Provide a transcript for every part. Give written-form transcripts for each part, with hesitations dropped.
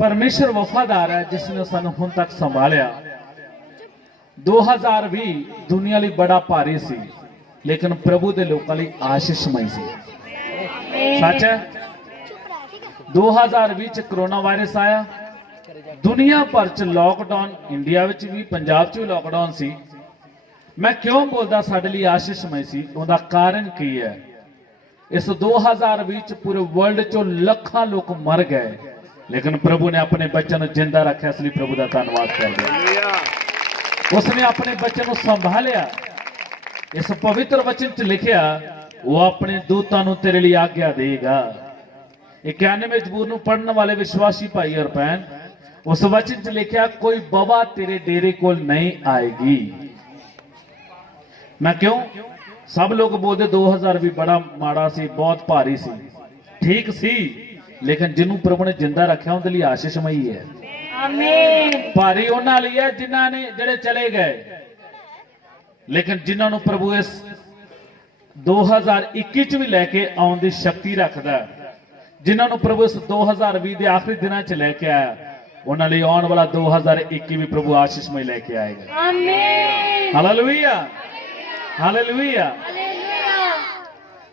परमेश्वर वफादार है जिसने सानू हुण तक संभालिया। 2020 दुनिया लई बड़ा भारी सी, लेकिन प्रभु दे लोकां लई आशीषमय सी। सच है, 2020 च कोरोना वायरस आया, दुनिया भर च लॉकडाउन, इंडिया विच भी, पंजाब च भी लॉकडाउन सी। मैं क्यों बोलदा साडे लई आशीषमय सी? उहदा कारण की है? इस 2020 च पूरे वर्ल्ड चो लखां लोग मर गए, लेकिन प्रभु ने अपने बच्चों को जिंदा रखा, इसलिए प्रभु का धन्यवाद कर। उसने अपने बच्चों को संभालिया। इस पवित्र वचन च लिखिया, वो अपने दूतां नूं तेरे लिए आज्ञा देगा। 91 जबूर नूं पढ़ने वाले विश्वासी भाई और बहन, उस वचन च लिखिया, कोई बवा तेरे डेरे कोल नहीं आएगी। मैं क्यों? सब लोग बोलते 2020 बड़ा माड़ा सी, बहुत भारी सी। ठीक सी, लेकिन जिन्हों प्रभु ने जिंदा रखा उनके लिए आशीषमयी है। आमीन। भारी उन्हां लई है जिन्हां ने जेड़े चले गए, लेकिन जिन्हां नूं प्रभु इस 2021 च भी लैके आउण दी शक्ति रखदा, जिन्हां नूं प्रभु इस 2020 के आखिरी दिनां च लैके आया, उन्हां लई आउण वाला 2021 भी प्रभु आशीषमय लैके आएगा। आमीन। Hallelujah, hallelujah.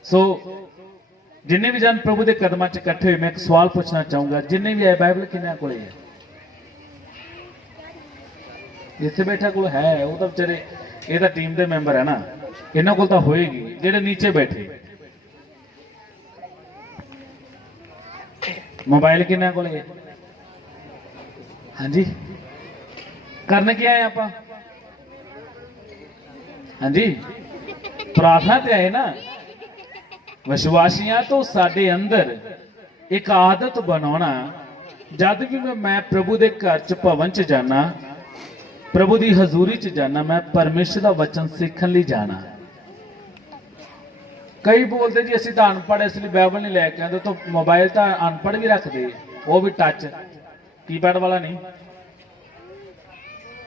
सो जिन्हें भी जन प्रभु के कदमां च इकट्ठे हुए, मैं एक सवाल पूछना चाहूंगा, जिन्हें भी आए बाइबल किन्ने कोल है? जिथे बैठा कोल है, वो तो बेचारे ये तो टीम के मैंबर है ना, इन्हों को तो होएगी। जेडे नीचे बैठे, मोबाइल किन्ने कोल है? हाँ जी, करने क्या आए आप? हाँ जी, प्रार्थना ते आए ना। विश्वासियां तो साडे अंदर एक आदत बनाना, जद भी मैं प्रभु के घर च भवन च जाना, प्रभु की हजूरी च जाना, मैं परमेश्वर का वचन सीखने लिए जाना। कई बोलते जी असं तो अनपढ़ इसलिए बाइबल नहीं लैके आते, तो मोबाइल तो अनपढ़ भी रखते, वो भी टच कीपैड वाला नहीं।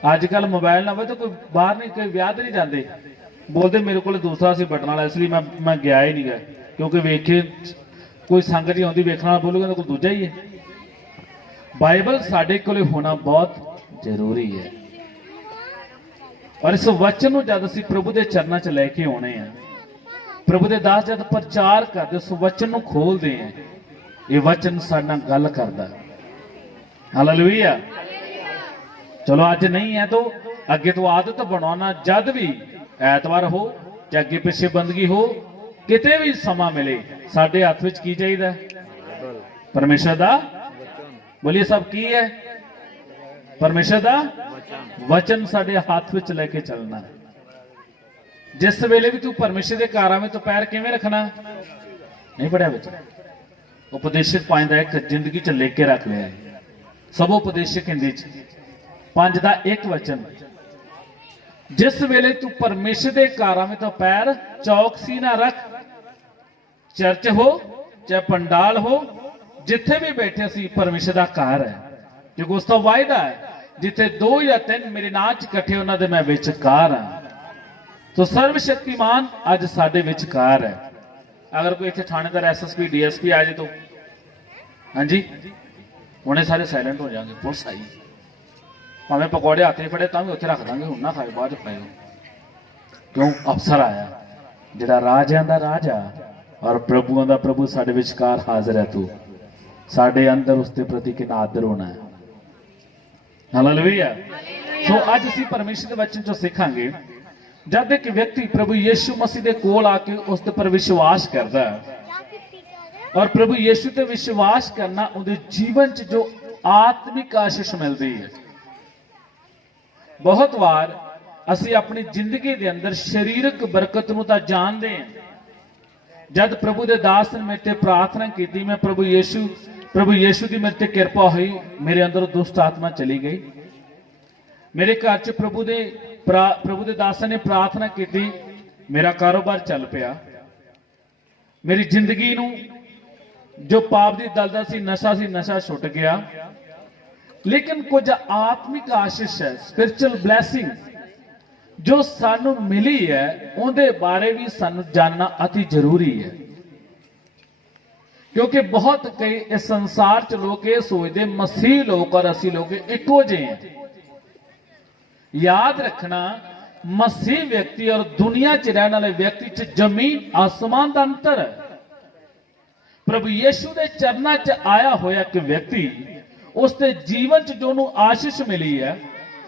अजकल मोबाइल ना हो तो कोई बाहर नहीं, कोई ब्याह नहीं जाते, बोलते मेरे को दूसरा सी बटन वाला, इसलिए मैं गया ही नहीं गया, क्योंकि वेखे कोई संगत जी आती वेखने वाला बोलूगा तो दूजा ही है। बाइबल साडे कोले होना बहुत जरूरी है, और इस वचन को जब असीं प्रभु के चरणों च लैके आने हैं, प्रभु के दास जब प्रचार करते उस वचन को खोलते हैं, ये वचन साडे नाल गल करदा। हालेलुया। चलो अज नहीं है तो अगे तो आदत बनाना, जद भी ऐतवार हो चाहे अगे पिछे बंदगी हो, किते भी समा मिले, साडे हथ विच की चाहिए? परमेश्वर दा बोलिए सब की है? परमेश्वर दा वचन साडे हाथ विच लेके चलना है। जिस वेले भी तू परमेश्वर के घर आवे तो पैर किवें रखना? नहीं पढ़िया बच्चा? उपदेशक 5 दा 1 जिंदगी च लेके रख लिया है। सब उपदेशक हिंदी च 5 दा 1 वचन, जिस वेले तू परमेश्वर के घर आवे तो पैर चौकसी ना रख। चर्च हो चाहे पंडाल हो, जिथे भी बैठे सी परमेश्वर का घर है, क्योंकि उसका वायदा है, जिथे 2 या 3 मेरे नाम च इकट्ठे उन्होंने मैं विचकार हाँ। तो सर्वशक्तिमान अज साडे विचकार है। अगर कोई इतने थानेदार SSP DSP आ जाए तो हाँ जी, उन्हें सारे साइलेंट हो जाएंगे। पुलिस आई, भावें पकौड़े हाथ फड़े तो भी उत्थे रख देंगे, हूँ ना खाओ, बाद खाओ, क्यों? अफसर आया, जिहड़ा राजियां दा राजा और प्रभुओं का प्रभु साडे विचकार हाजिर है। तू साडे अंदर उसके प्रति कितना आदर होना है। हालेलुया। सो अज असीं परमेश्वर के वचन चों सीखांगे, जब एक व्यक्ति प्रभु यीशु मसीह के कोल आके उस पर विश्वास करता है, और प्रभु यीशु ते विश्वास करना उनके जीवन च जो आत्मिक आशीष मिलती है। बहुत बार असीं अपनी जिंदगी के अंदर शरीरक बरकत नूं तां जानते हैं। जब प्रभु के दास ने मेरे ते प्रार्थना की, मैं प्रभु यीशु की मेरे ते कृपा हुई, मेरे अंदर दुष्ट आत्मा चली गई। मेरे घर च प्रभु के दास ने प्रार्थना की, मेरा कारोबार चल पिया, मेरी जिंदगी नूं जो पाप की दलदल सी, नशा छुट गया। लेकिन कुछ आत्मिक आशीष है, स्पिरिचुअल ब्लैसिंग जो सानू मिली है, उनके बारे भी सानू जानना अति जरूरी है। क्योंकि बहुत कई इस संसार च लोग ये सोचते मसीह लोग और असी लोग इको जे हैं। याद रखना, मसीह व्यक्ति और दुनिया च रहने वाले व्यक्ति च जमीन आसमान का अंतर है। प्रभु यीशु के चरणों च आया होया कि व्यक्ति उसके जीवन च जो उन्हें आशीष मिली है,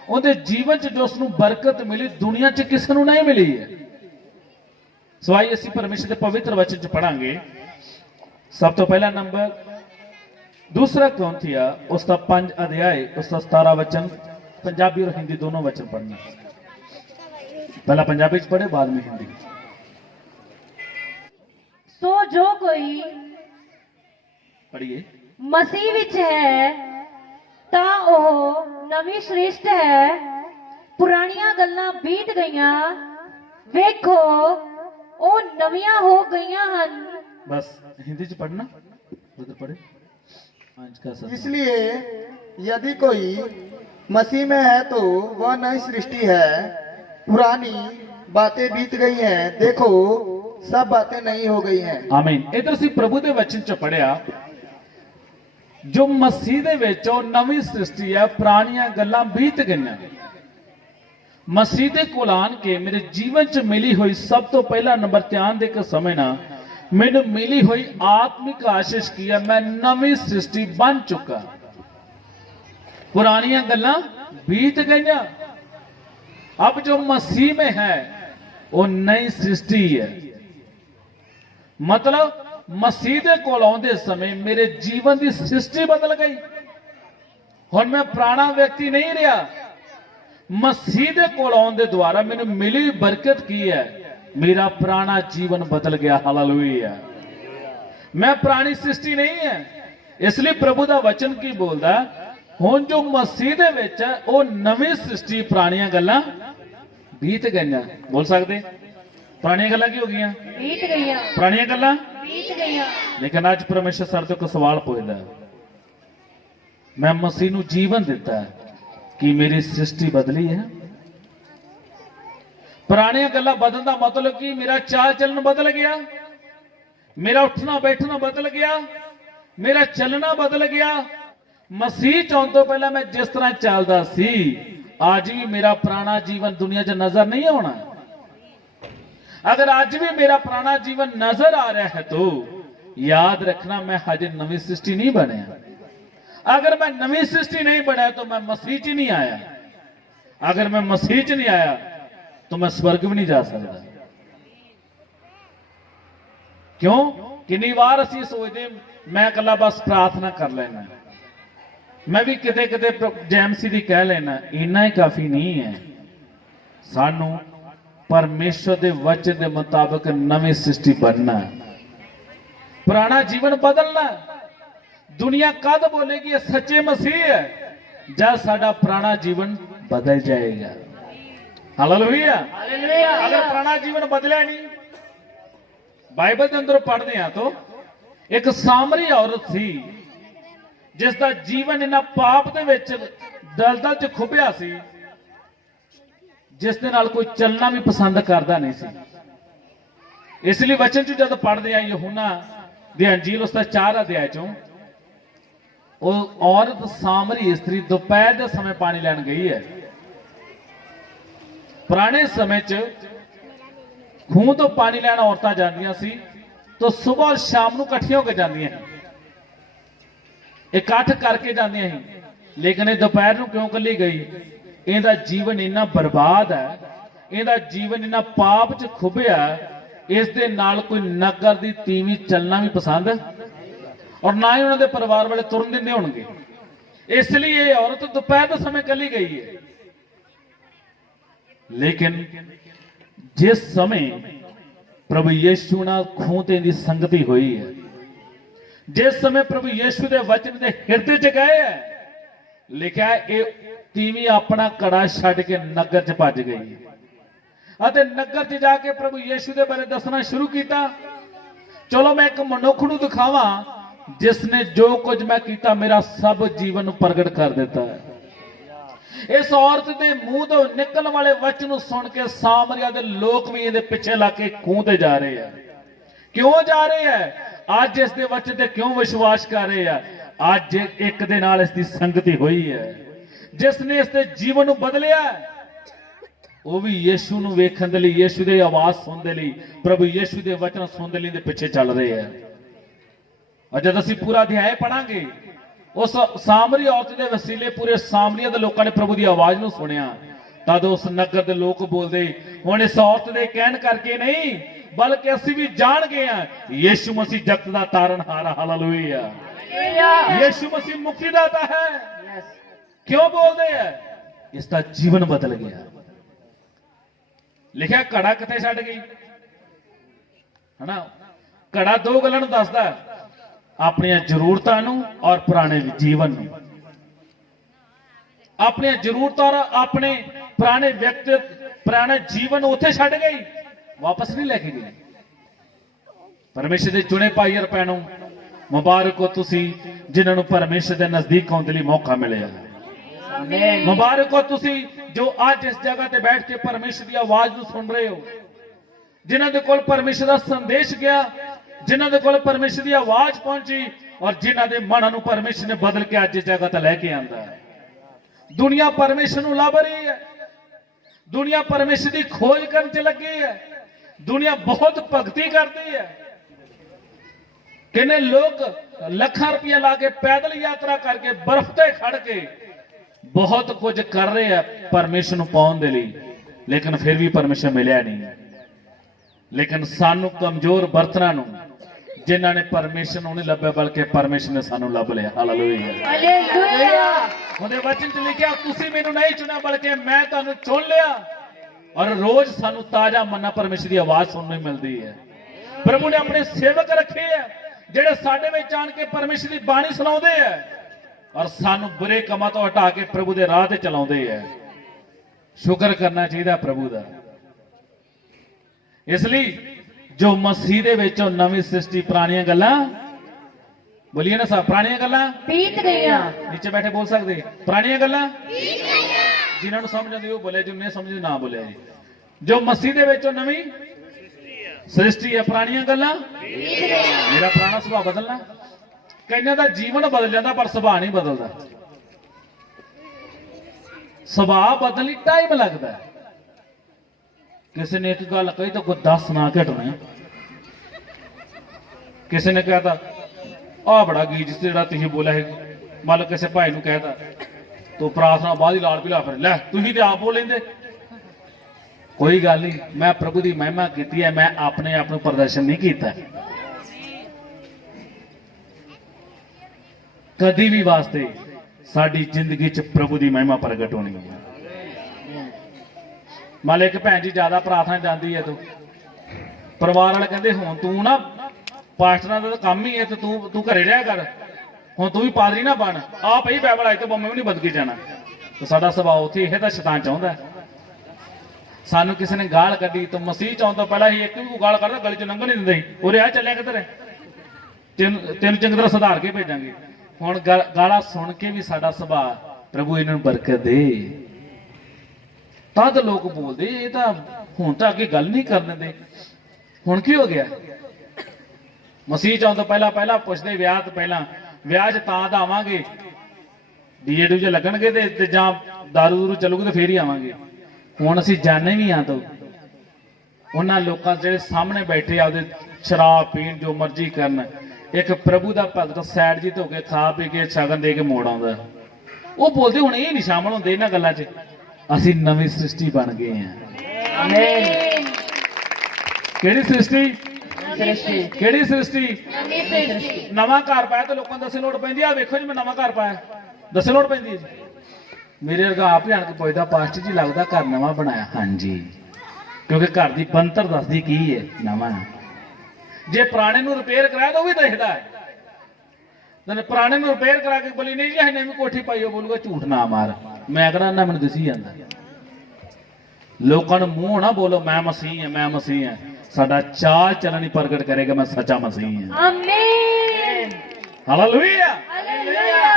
उनके जीवन च जो उसनों बरकत मिली, दुनिया च किसी को नहीं मिली है। सवाई असी परमेश्वर के पवित्र वचन च पढ़ांगे। सब तो पहला नंबर दूसरा कुरिन्थिया उसका 5 अध्याय उसका 17 वचन, पंजाबी और हिंदी दोनों वचन पढ़ना। पहला पंजाबी च पढ़े, बाद में हिंदी। सो जो कोई पढ़िए। मसीह विच है ता ओह नवी सृष्टि है, पुरानियां गल्लां बीत गईयां, वेखो ओ नवियां हो गईयां हन। बस हिंदी च पढ़ना, उधर पढ़े। इसलिए यदि कोई मसीह में है तो वह नई सृष्टि है, पुरानी बातें बीत गई हैं, देखो सब बातें नई हो गई हैं। आमीन। इधर से प्रभु के वचन च पढ़िया, जो मसीह दे विच ओ नवी सृष्टि है, पुरानियां गल्लां बीत गईयां। मसीह दे कोल आन के मेरे जीवन च मिली हुई सब तो पहला नंबर ध्यान दे के समझना, मैनू मिली हुई आत्मिक आशीष की है, मैं नवी सृष्टि बन चुका। पुरानियां गल्लां बीत गईयां, अब जो मसीह में है वो नई सृष्टि है। मतलब मसीह दे कोल आउंदे समय मेरे जीवन की सृष्टि बदल गई। हुण मैं पुराना व्यक्ति नहीं रहा। मसीह दे कोल आउण दे द्वारा मैनू मिली बरकत की है, मेरा पुराना जीवन बदल गया। हालेलुया। मैं पुरानी सृष्टि नहीं है। इसलिए प्रभु का वचन की बोलदा, हुण जो मसीह दे विच है वो नवी सृष्टि, पुरानियां गल्लां बीत गईयां। बोल सकते पुरानियां गल्लां की हो गईयां? बीत गईयां। पुरानियां गल्लां बीत गईयां। लेकिन अज परमेश्वर सर तो एक सवाल पूछदा, मैं मसीह नूं जीवन दिता है, कि मेरी सृष्टि बदली है? पुरानियां गल्लां बदलण दा मतलब कि मेरा चाल चलन बदल गया, मेरा उठना बैठना बदल गया, मेरा चलना बदल गया। मसीह चाहण तो पहला मैं जिस तरह चलदा सी, आज भी मेरा पुराना जीवन दुनिया च नजर नहीं आना। अगर आज भी मेरा पुराना जीवन नजर आ रहा है तो याद रखना, मैं हजे नवी सृष्टि नहीं बनया। अगर मैं नवी सृष्टि नहीं बनया तो मैं मसीह च नहीं आया। अगर मैं मसीह च नहीं आया तो मैं स्वर्ग भी नहीं जा सकता। क्यों? कितनी बार असी सोचते मैं कला बस प्रार्थना कर लेना, मैं भी किते किते जैमसी दी कह लेना, इन्ना ही काफी नहीं है। सानू परमेश्वर के वचन के मुताबिक नवी सृष्टि बनना, पुराना जीवन बदलना। दुनिया कद बोलेगी ये सच्चे मसीह है, जब साडा पुराना जीवन बदल जाएगा। हालेलुया। अगर पुराना जीवन बदलिया नहीं, बाइबल के अंदर पढ़ते हैं तो एक सामरी औरत थी जिसका जीवन इन्ना पाप दे विच दलदल च खुबिया सी, जिस दे नाल कोई चलना भी पसंद करता नहीं सी। इसलिए वचन च जब पढ़ते हैं यूहन्ना दी अंजील उसका 4 अध्याय चों, वो औरत सामरी स्त्री दोपहर के समय पानी लैन गई है। पुराने समय च खूह तो पानी लैन औरतां जांदियां सी तो सुबह और शाम नूं इकट्ठियां होकर जांदियां हैं, इकट्ठ करके जांदियां हैं। लेकिन ये दोपहर नूं क्यों कल्ली गई? इहदा जीवन इन्ना बर्बाद है, इहदा जीवन इन्ना पाप च खुबिया, इस दे नाल कोई नगर दी तीवी चलना भी पसंद और ना ही उन्होंने परिवार वाले तुरन देंदे होणगे। इसलिए ये औरत दोपहर के समय कली गई है। लेकिन जिस समय प्रभु यीशु नाल खूह ते दी संगति हुई है, जिस समय प्रभु यीशु दे वचन दे हिरदे च गए है, लिखा है ये तीवी अपना कड़ा छड्ड के नगर च भज गई अते नगर च जाके प्रभु यीशु दे बारे दसना शुरू किया। चलो मैं एक मनुख नूं दिखावां जिसने जो कुछ मैं किया मेरा सब जीवन प्रगट कर देता है। इस औरत के मुंह तो निकलने वाले वचन सुन के सामरिया के लोग भी ये पीछे ला के खूह ते जा रहे हैं। क्यों जा रहे हैं? ਅੱਜ ਇਸ ਦੇ ਵਚਨ ਤੇ ਕਿਉਂ ਵਿਸ਼ਵਾਸ ਕਰ ਰਹੇ ਆ? ਅੱਜ ਇੱਕ ਦੇ ਨਾਲ ਇਸ ਦੀ ਸੰਗਤੀ ਹੋਈ ਹੈ, ਜਿਸ ਨੇ ਇਸ ਦੇ ਜੀਵਨ ਨੂੰ ਬਦਲਿਆ। ਉਹ ਵੀ ਯੀਸ਼ੂ ਨੂੰ ਵੇਖਣ ਦੇ ਲਈ, ਯੀਸ਼ੂ ਦੀ ਆਵਾਜ਼ ਸੁਣਨ ਦੇ ਲਈ, ਪ੍ਰਭੂ ਯੀਸ਼ੂ ਦੇ ਵਚਨ ਸੁਣਨ ਦੇ ਲਈ ਦੇ ਪਿੱਛੇ ਚੱਲ ਰਹੇ ਆ। ਔਰ ਜਦ ਅਸੀਂ ਪੂਰਾ ਅਧਿਆਇ ਪੜਾਂਗੇ, ਉਸ ਸਾਮਰੀ ਔਰਤ ਦੇ ਵਸੀਲੇ ਪੂਰੇ ਸਾਮਰੀਆ ਦੇ ਲੋਕਾਂ ਨੇ ਪ੍ਰਭੂ ਦੀ ਆਵਾਜ਼ ਨੂੰ ਸੁਣਿਆ। ਤਦ ਉਸ ਨਗਰ ਦੇ ਲੋਕ ਬੋਲਦੇ, ਹੁਣ ਇਸ ਔਰਤ ਦੇ ਕਹਿਣ ਕਰਕੇ ਨਹੀਂ, ਬਲਕਿ ਅਸੀਂ ਵੀ ਜਾਣ ਗਏ ਆ ਯੀਸ਼ੂ ਮਸੀਹ ਜਗਤ ਦਾ ਤਾਰਨਹਾਰ। ਹਾਲੇਲੂਇਆ। ਯੀਸ਼ੂ ਮਸੀਹ ਮੁਕਤੀਦਾਤਾ ਹੈ। ਕਿਉਂ ਬੋਲਦੇ ਆ? ਇਸ ਦਾ ਜੀਵਨ ਬਦਲ ਗਿਆ। ਲਿਖਿਆ ਘੜਾ ਕਿੱਥੇ ਛੱਡ ਗਈ ਹਨਾ? ਘੜਾ ਦੋ ਗੱਲਾਂ ਨੂੰ ਦੱਸਦਾ, ਆਪਣੀਆਂ ਜ਼ਰੂਰਤਾਂ ਨੂੰ ਔਰ ਪੁਰਾਣੇ ਜੀਵਨ ਨੂੰ। ਆਪਣੀਆਂ ਜ਼ਰੂਰਤਾਂ ਔਰ ਆਪਣੇ ਪੁਰਾਣੇ ਵਿਅਕਤਿਤਵ, ਪੁਰਾਣੇ ਜੀਵਨ ਉੱਥੇ ਛੱਡ ਗਈ, ਵਾਪਸ ਨਹੀਂ ਲੈ ਕੇ ਗਈ। ਪਰਮੇਸ਼ਰ ਦੇ ਚੁਣੇ ਭਾਈ ਔਰ ਭੈਣੋ, ਮੁਬਾਰਕ ਹੋ ਤੁਸੀਂ ਜਿਨ੍ਹਾਂ ਨੂੰ ਪਰਮੇਸ਼ਰ ਦੇ ਨਜ਼ਦੀਕ ਆਉਣ ਦੇ ਲਈ ਮੌਕਾ ਮਿਲਿਆ। ਮੁਬਾਰਕ ਹੋ ਤੁਸੀਂ ਜੋ ਅੱਜ ਇਸ ਜਗ੍ਹਾ ਤੇ ਬੈਠ ਕੇ ਪਰਮੇਸ਼ਰ ਦੀ ਆਵਾਜ਼ ਨੂੰ ਸੁਣ ਰਹੇ ਹੋ, ਜਿਨ੍ਹਾਂ ਦੇ ਕੋਲ ਪਰਮੇਸ਼ਰ ਦਾ ਸੰਦੇਸ਼ ਗਿਆ, ਜਿਨ੍ਹਾਂ ਦੇ ਕੋਲ ਪਰਮੇਸ਼ਰ ਦੀ ਆਵਾਜ਼ ਪਹੁੰਚੀ, ਔਰ ਜਿਨ੍ਹਾਂ ਦੇ ਮਨਾਂ ਨੂੰ ਪਰਮੇਸ਼ਰ ਨੇ ਬਦਲ ਕੇ ਅੱਜ ਇਸ ਜਗ੍ਹਾ ਤੇ ਲੈ ਕੇ ਆਂਦਾ ਹੈ। ਦੁਨੀਆ ਪਰਮੇਸ਼ਰ ਨੂੰ ਲੱਭ ਰਹੀ ਹੈ, ਦੁਨੀਆ ਪਰਮੇਸ਼ਰ ਦੀ ਖੋਜ ਕਰਨ ਚ ਲੱਗੀ ਹੈ, ਦੁਨੀਆ ਬਹੁਤ ਭਗਤੀ ਕਰਦੀ ਹੈ। ਕਿੰਨੇ ਲੋਕ ਲੱਖਾਂ ਰੁਪਏ ਲਾ ਕੇ ਪੈਦਲ ਯਾਤਰਾ ਕਰਕੇ ਬਰਫ਼ ਤੇ ਖੜ ਕੇ ਬਹੁਤ ਕੁਝ ਕਰ ਰਹੇ ਆ ਪਰਮੇਸ਼ਰ ਨੂੰ ਪਾਉਣ ਦੇ ਲਈ, ਲੇਕਿਨ ਫਿਰ ਵੀ ਪਰਮੇਸ਼ਰ ਮਿਲਿਆ ਨਹੀਂ। ਲੇਕਿਨ ਸਾਨੂੰ ਕਮਜ਼ੋਰ ਬਰਤਨਾਂ ਨੂੰ, ਜਿਨ੍ਹਾਂ ਨੇ ਪਰਮੇਸ਼ਰ ਨੂੰ ਨਹੀਂ ਲੱਭਿਆ ਬਲਕਿ ਪਰਮੇਸ਼ਰ ਨੇ ਸਾਨੂੰ ਲੱਭ ਲਿਆ। ਹਾਲੇਲੂਇਆ। ਹਾਲੇਲੂਇਆ। ਉਹਦੇ ਵਚਨ ਚ ਲਿਖਿਆ, ਤੁਸੀਂ ਮੈਨੂੰ ਨਹੀਂ ਚੁਣਿਆ ਬਲਕਿ ਮੈਂ ਤੁਹਾਨੂੰ ਚੁਣ ਲਿਆ। ਔਰ ਰੋਜ਼ ਸਾਨੂੰ ਤਾਜ਼ਾ ਮੰਨਾ ਪਰਮੇਸ਼ਰ ਦੀ ਆਵਾਜ਼ ਸੁਣਨ ਨੂੰ ਮਿਲਦੀ ਹੈ। ਪ੍ਰਭੂ ਨੇ ਆਪਣੇ ਸੇਵਕ ਰੱਖੇ ਆ ਜਿਹੜੇ ਸਾਡੇ ਵਿੱਚ ਆਣ ਕੇ ਪਰਮੇਸ਼ਰ ਦੀ ਬਾਣੀ ਸੁਣਾਉਂਦੇ ਆ ਔਰ ਸਾਨੂੰ ਬੁਰੇ ਕੰਮਾਂ ਤੋਂ ਹਟਾ ਕੇ ਪ੍ਰਭੂ ਦੇ ਰਾਹ ਤੇ ਚਲਾਉਂਦੇ ਆ। ਸ਼ੁਕਰ ਕਰਨਾ ਚਾਹੀਦਾ ਪ੍ਰਭੂ ਦਾ। ਇਸ ਲਈ ਜੋ ਮਸੀਹ ਦੇ ਵਿੱਚੋਂ ਨਵੀਂ ਸ੍ਰਿਸ਼ਟੀ, ਪੁਰਾਣੀਆਂ ਗੱਲਾਂ ਬੋਲੀਏ ਨਾ ਸਾਹਿਬ, ਪੁਰਾਣੀਆਂ ਗੱਲਾਂ ਬੀਤ ਗਈਆਂ। ਨੀਚੇ ਬੈਠੇ ਬੋਲ ਸਕਦੇ, ਪੁਰਾਣੀਆਂ ਗੱਲਾਂ ਬੀਤ ਗਈਆਂ। ਜਿਨ੍ਹਾਂ ਨੂੰ ਸਮਝ ਆਉਂਦੀ ਉਹ ਬੋਲੇ, ਜਿਹਨੂੰ ਨਹੀਂ ਸਮਝਦੇ ਨਾ ਬੋਲਿਆ ਜੀ। ਜੋ ਮਸੀਹ ਦੇ ਵਿੱਚੋਂ ਨਵੀਂ ਸ੍ਰਿਸ਼ਟੀ ਹੈ, ਪੁਰਾਣੀਆਂ ਗੱਲਾਂ ਬੀਤ ਗਈਆਂ। ਮੇਰਾ ਪੁਰਾਣਾ ਸੁਭਾਅ ਬਦਲਣਾ, ਕਈਆਂ ਦਾ ਜੀਵਨ ਬਦਲ ਜਾਂਦਾ ਪਰ ਸੁਭਾਅ ਨਹੀਂ ਬਦਲਦਾ। ਸੁਭਾਅ ਬਦਲਣ ਲਈ ਟਾਈਮ ਲੱਗਦਾ ਹੈ। ਕਿਸੇ ਨੇ ਇੱਕ ਗੱਲ ਕਹੀ ਤਾਂ ਕੋਈ 10 ਨਾ ਘਟਣਾ। ਕਿਸੇ ਨੇ ਕਹਿਤਾ ਆ ਬੜਾ ਗੀਤ ਜਿਹੜਾ ਤੁਸੀਂ ਬੋਲਿਆ ਹੈ, ਮੰਨ ਲਓ ਕਿਸੇ ਭਾਈ ਨੂੰ ਕਹਿਤਾ ਤੂੰ ਪ੍ਰਾਰਥਨਾ ਬਾਅਦ ਹੀ ਲਾਲ ਪਿਲਾ ਫਿਰ ਲੈ ਤੁਸੀਂ ਤੇ ਆਪ ਬੋਲ ਲੈਂਦੇ। ਕੋਈ ਗੱਲ ਨਹੀਂ, ਮੈਂ ਪ੍ਰਭੂ ਦੀ ਮਹਿਮਾ ਕੀਤੀ ਹੈ, ਮੈਂ ਆਪਣੇ ਆਪ ਨੂੰ ਪ੍ਰਦਰਸ਼ਨ ਨਹੀਂ ਕੀਤਾ। ਕਦੀ ਵੀ ਵਾਸਤੇ ਸਾਡੀ ਜ਼ਿੰਦਗੀ 'ਚ ਪ੍ਰਭੂ ਦੀ ਮਹਿਮਾ ਪ੍ਰਗਟ ਹੋਣੀ ਹੈ। ਮੰਨ ਲਓ ਇੱਕ ਭੈਣ ਜੀ ਜ਼ਿਆਦਾ ਪ੍ਰਾਰਥਨਾ ਜਾਂਦੀ ਹੈ, ਤੂੰ ਪਰਿਵਾਰ ਵਾਲੇ ਕਹਿੰਦੇ ਹੁਣ ਤੂੰ ਨਾ ਪਾਸਟਰਾਂ ਦਾ ਤਾਂ ਕੰਮ ਹੀ ਹੈ ਤੇ ਤੂੰ ਘਰੇ ਰਿਹਾ ਕਰ, ਹੁਣ ਤੂੰ ਵੀ ਪਾਦਰੀ ਨਾ ਬਣ, ਆ ਪਈ ਬਾਈਬਲ ਅੱਜ ਤੋਂ ਬੰਮੇ ਵੀ ਨਹੀਂ ਬਦਲ ਕੇ ਜਾਣਾ। ਤੇ ਸਾਡਾ ਸੁਭਾਅ ਉੱਥੇ ਇਹ ਤਾਂ ਸ਼ੈਤਾਨ ਚਾਹੁੰਦਾ। ਸਾਨੂੰ ਕਿਸੇ ਨੇ ਗਾਲ ਕੱਢੀ ਤਾਂ ਮਸੀਹ ਚਾਹੁਣ ਤੋਂ ਪਹਿਲਾਂ ਹੀ ਇੱਕ ਵੀ ਗਾਲ ਕੱਢਦਾ ਗਲੀ 'ਚ ਲੰਘਣ ਨਹੀਂ ਦਿੰਦੇ ਸੀ, ਉਰੇ ਆ ਚੱਲਿਆ ਕਿੱਧਰ ਹੈ, ਤੈਨੂੰ ਚੰਗੀ ਤਰ੍ਹਾਂ ਸੁਧਾਰ ਕੇ ਭੇਜਾਂਗੇ। ਹੁਣ ਗਾਲਾਂ ਸੁਣ ਕੇ ਵੀ ਸਾਡਾ ਸੁਭਾਅ, ਪ੍ਰਭੂ ਇਹਨਾਂ ਨੂੰ ਬਰਕਤ ਦੇ। ਤਦ ਲੋਕ ਬੋਲਦੇ ਇਹ ਤਾਂ ਹੁਣ ਤਾਂ ਅੱਗੇ ਗੱਲ ਨਹੀਂ ਕਰਨ ਦਿੰਦੇ, ਹੁਣ ਕੀ ਹੋ ਗਿਆ? ਮਸੀਹ ਚਾਹੁਣ ਤੋਂ ਪਹਿਲਾਂ ਪੁੱਛਦੇ ਵਿਆਹ ਤੋਂ ਪਹਿਲਾਂ, ਵਿਆਹ 'ਚ ਤਾਂ ਆਵਾਂਗੇ, ਡੀਜੇ ਜੇ ਲੱਗਣਗੇ ਤੇ ਜਾਂ ਦਾਰੂ ਦੂਰੂ ਚੱਲੂਗੀ ਤੇ ਫੇਰ ਹੀ ਆਵਾਂਗੇ। ਹੁਣ ਅਸੀਂ ਜਾਣੇ ਵੀ ਆ ਤਾਂ ਉਹਨਾਂ ਲੋਕਾਂ ਜਿਹੜੇ ਸਾਹਮਣੇ ਬੈਠੇ ਆਪਦੇ ਸ਼ਰਾਬ ਪੀਣ, ਜੋ ਮਰਜ਼ੀ ਕਰਨ, ਇੱਕ ਪ੍ਰਭੂ ਦਾ ਭਗਤ ਸਾਈਡ ਜੀ ਧੋ ਕੇ ਖਾ ਪੀ ਕੇ ਸ਼ਗਨ ਦੇ ਕੇ ਮੋੜ ਆਉਂਦਾ। ਉਹ ਬੋਲਦੇ ਹੁਣ ਇਹ ਨਹੀਂ ਸ਼ਾਮਲ ਹੁੰਦੇ ਇਹਨਾਂ ਗੱਲਾਂ 'ਚ। ਅਸੀਂ ਨਵੀਂ ਸ੍ਰਿਸ਼ਟੀ ਬਣ ਗਏ ਹਾਂ। ਆਮੀਨ। ਕਿਹੜੀ ਸ੍ਰਿਸ਼ਟੀ? ਕਿਹੜੀ ਸ੍ਰਿਸ਼ਟੀ? ਨਵਾਂ ਘਰ ਪਾਇਆ ਤਾਂ ਲੋਕਾਂ ਨੂੰ ਦੱਸੇ ਲੋੜ ਪੈਂਦੀ ਆ। ਵੇਖੋ ਜੀ ਮੈਂ ਨਵਾਂ ਘਰ ਪਾਇਆ, ਦੱਸੇ ਲੋੜ ਪੈਂਦੀ ਹੈ ਜੀ। ਮੇਰੇ ਵਰਗਾ ਆਪ ਹੀ ਆਣ ਕੇ ਪੁੱਛਦਾ, ਪਾਸਟਰ ਜੀ ਲੱਗਦਾ ਘਰ ਨਵਾਂ ਬਣਾਇਆ? ਹਾਂਜੀ, ਕਿਉਂਕਿ ਘਰ ਦੀ ਬਣਤਰ ਦੱਸਦੀ ਕੀ ਹੈ, ਨਵਾਂ। ਜੇ ਪੁਰਾਣੇ ਨੂੰ ਰਿਪੇਅਰ ਕਰਾਇਆ ਤਾਂ ਉਹ ਵੀ ਦੇਖਦਾ ਹੈ। ਪੁਰਾਣੇ ਨੂੰ ਰਿਪੇਅਰ ਕਰਾ ਕੇ ਬੋਲੀ ਨਹੀਂ ਜੀ ਅਸੀਂ ਨਵੀਂ ਕੋਠੀ ਪਾਈ, ਉਹ ਬੋਲੂਗਾ ਝੂਠ ਨਾ ਮਾਰ, ਮੈਂ ਕਿਹੜਾ ਨਾ ਮੈਨੂੰ ਦਿਸੀ ਜਾਂਦਾ। ਲੋਕਾਂ ਨੂੰ ਮੂੰਹ ਨਾ ਬੋਲੋ ਮੈਂ ਮਸੀਹ ਹਾਂ, ਮੈਂ ਮਸੀਹ ਹਾਂ। ਸਾਡਾ ਚਾਲ ਚੱਲਣ ਹੀ ਪ੍ਰਗਟ ਕਰੇਗਾ ਮੈਂ ਸੱਚਾ ਮਸੀਹ ਹਾਂ। ਆਮੀਨ। ਹਾਲੇਲੂਇਆ। ਹਾਲੇਲੂਇਆ।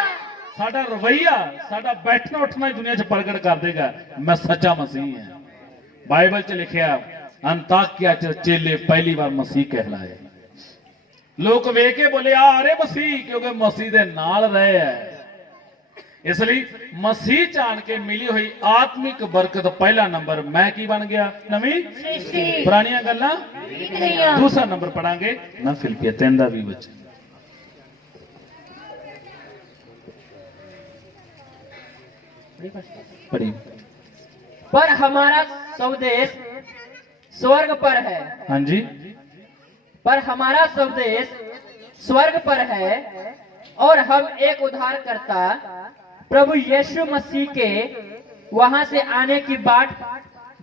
ਸਾਡਾ ਰਵਈਆ, ਸਾਡਾ ਬੈਠਣਾ ਉੱਠਣਾ ਹੀ ਦੁਨੀਆ 'ਚ ਪ੍ਰਗਟ ਕਰ ਦੇਗਾ ਮੈਂ ਸੱਚਾ ਮਸੀਹ ਹਾਂ। ਬਾਈਬਲ 'ਚ ਲਿਖਿਆ ਅੰਤਾਕਿਆ 'ਚ ਚੇਲੇ ਪਹਿਲੀ ਵਾਰ ਮਸੀਹ ਕਹਿਲਾਏ। ਲੋਕ ਵੇਖ ਕੇ ਬੋਲੇ ਆ ਰਹੇ ਮਸੀਹ, ਕਿਉਂਕਿ ਮਸੀਹ ਦੇ ਨਾਲ ਰਹੇ ਹੈ। ਇਸ ਲਈ ਮਸੀਹ ਚਾਣ ਕੇ ਮਿਲੀ ਹੋਈ ਆਤਮਿਕ ਬਰਕਤ ਪਹਿਲਾ ਨੰਬਰ, ਮੈਂ ਕੀ ਬਣ ਗਿਆ? ਨਵੀਂ ਸ੍ਰਿਸ਼ਟੀ ਪੁਰਾਣੀਆਂ ਗੱਲਾਂ ਬੀਤ ਗਈਆਂ। दूसरा नंबर पढ़ांगे ना फिलिपिया 3 का भी वचन पढ़ी। पर हमारा स्वदेश स्वर्ग पर है। हाँ जी, पर हमारा स्वदेश स्वर्ग पर है और हम एक उद्धारकर्ता प्रभु यीशु मसीह के वहां से आने की बाट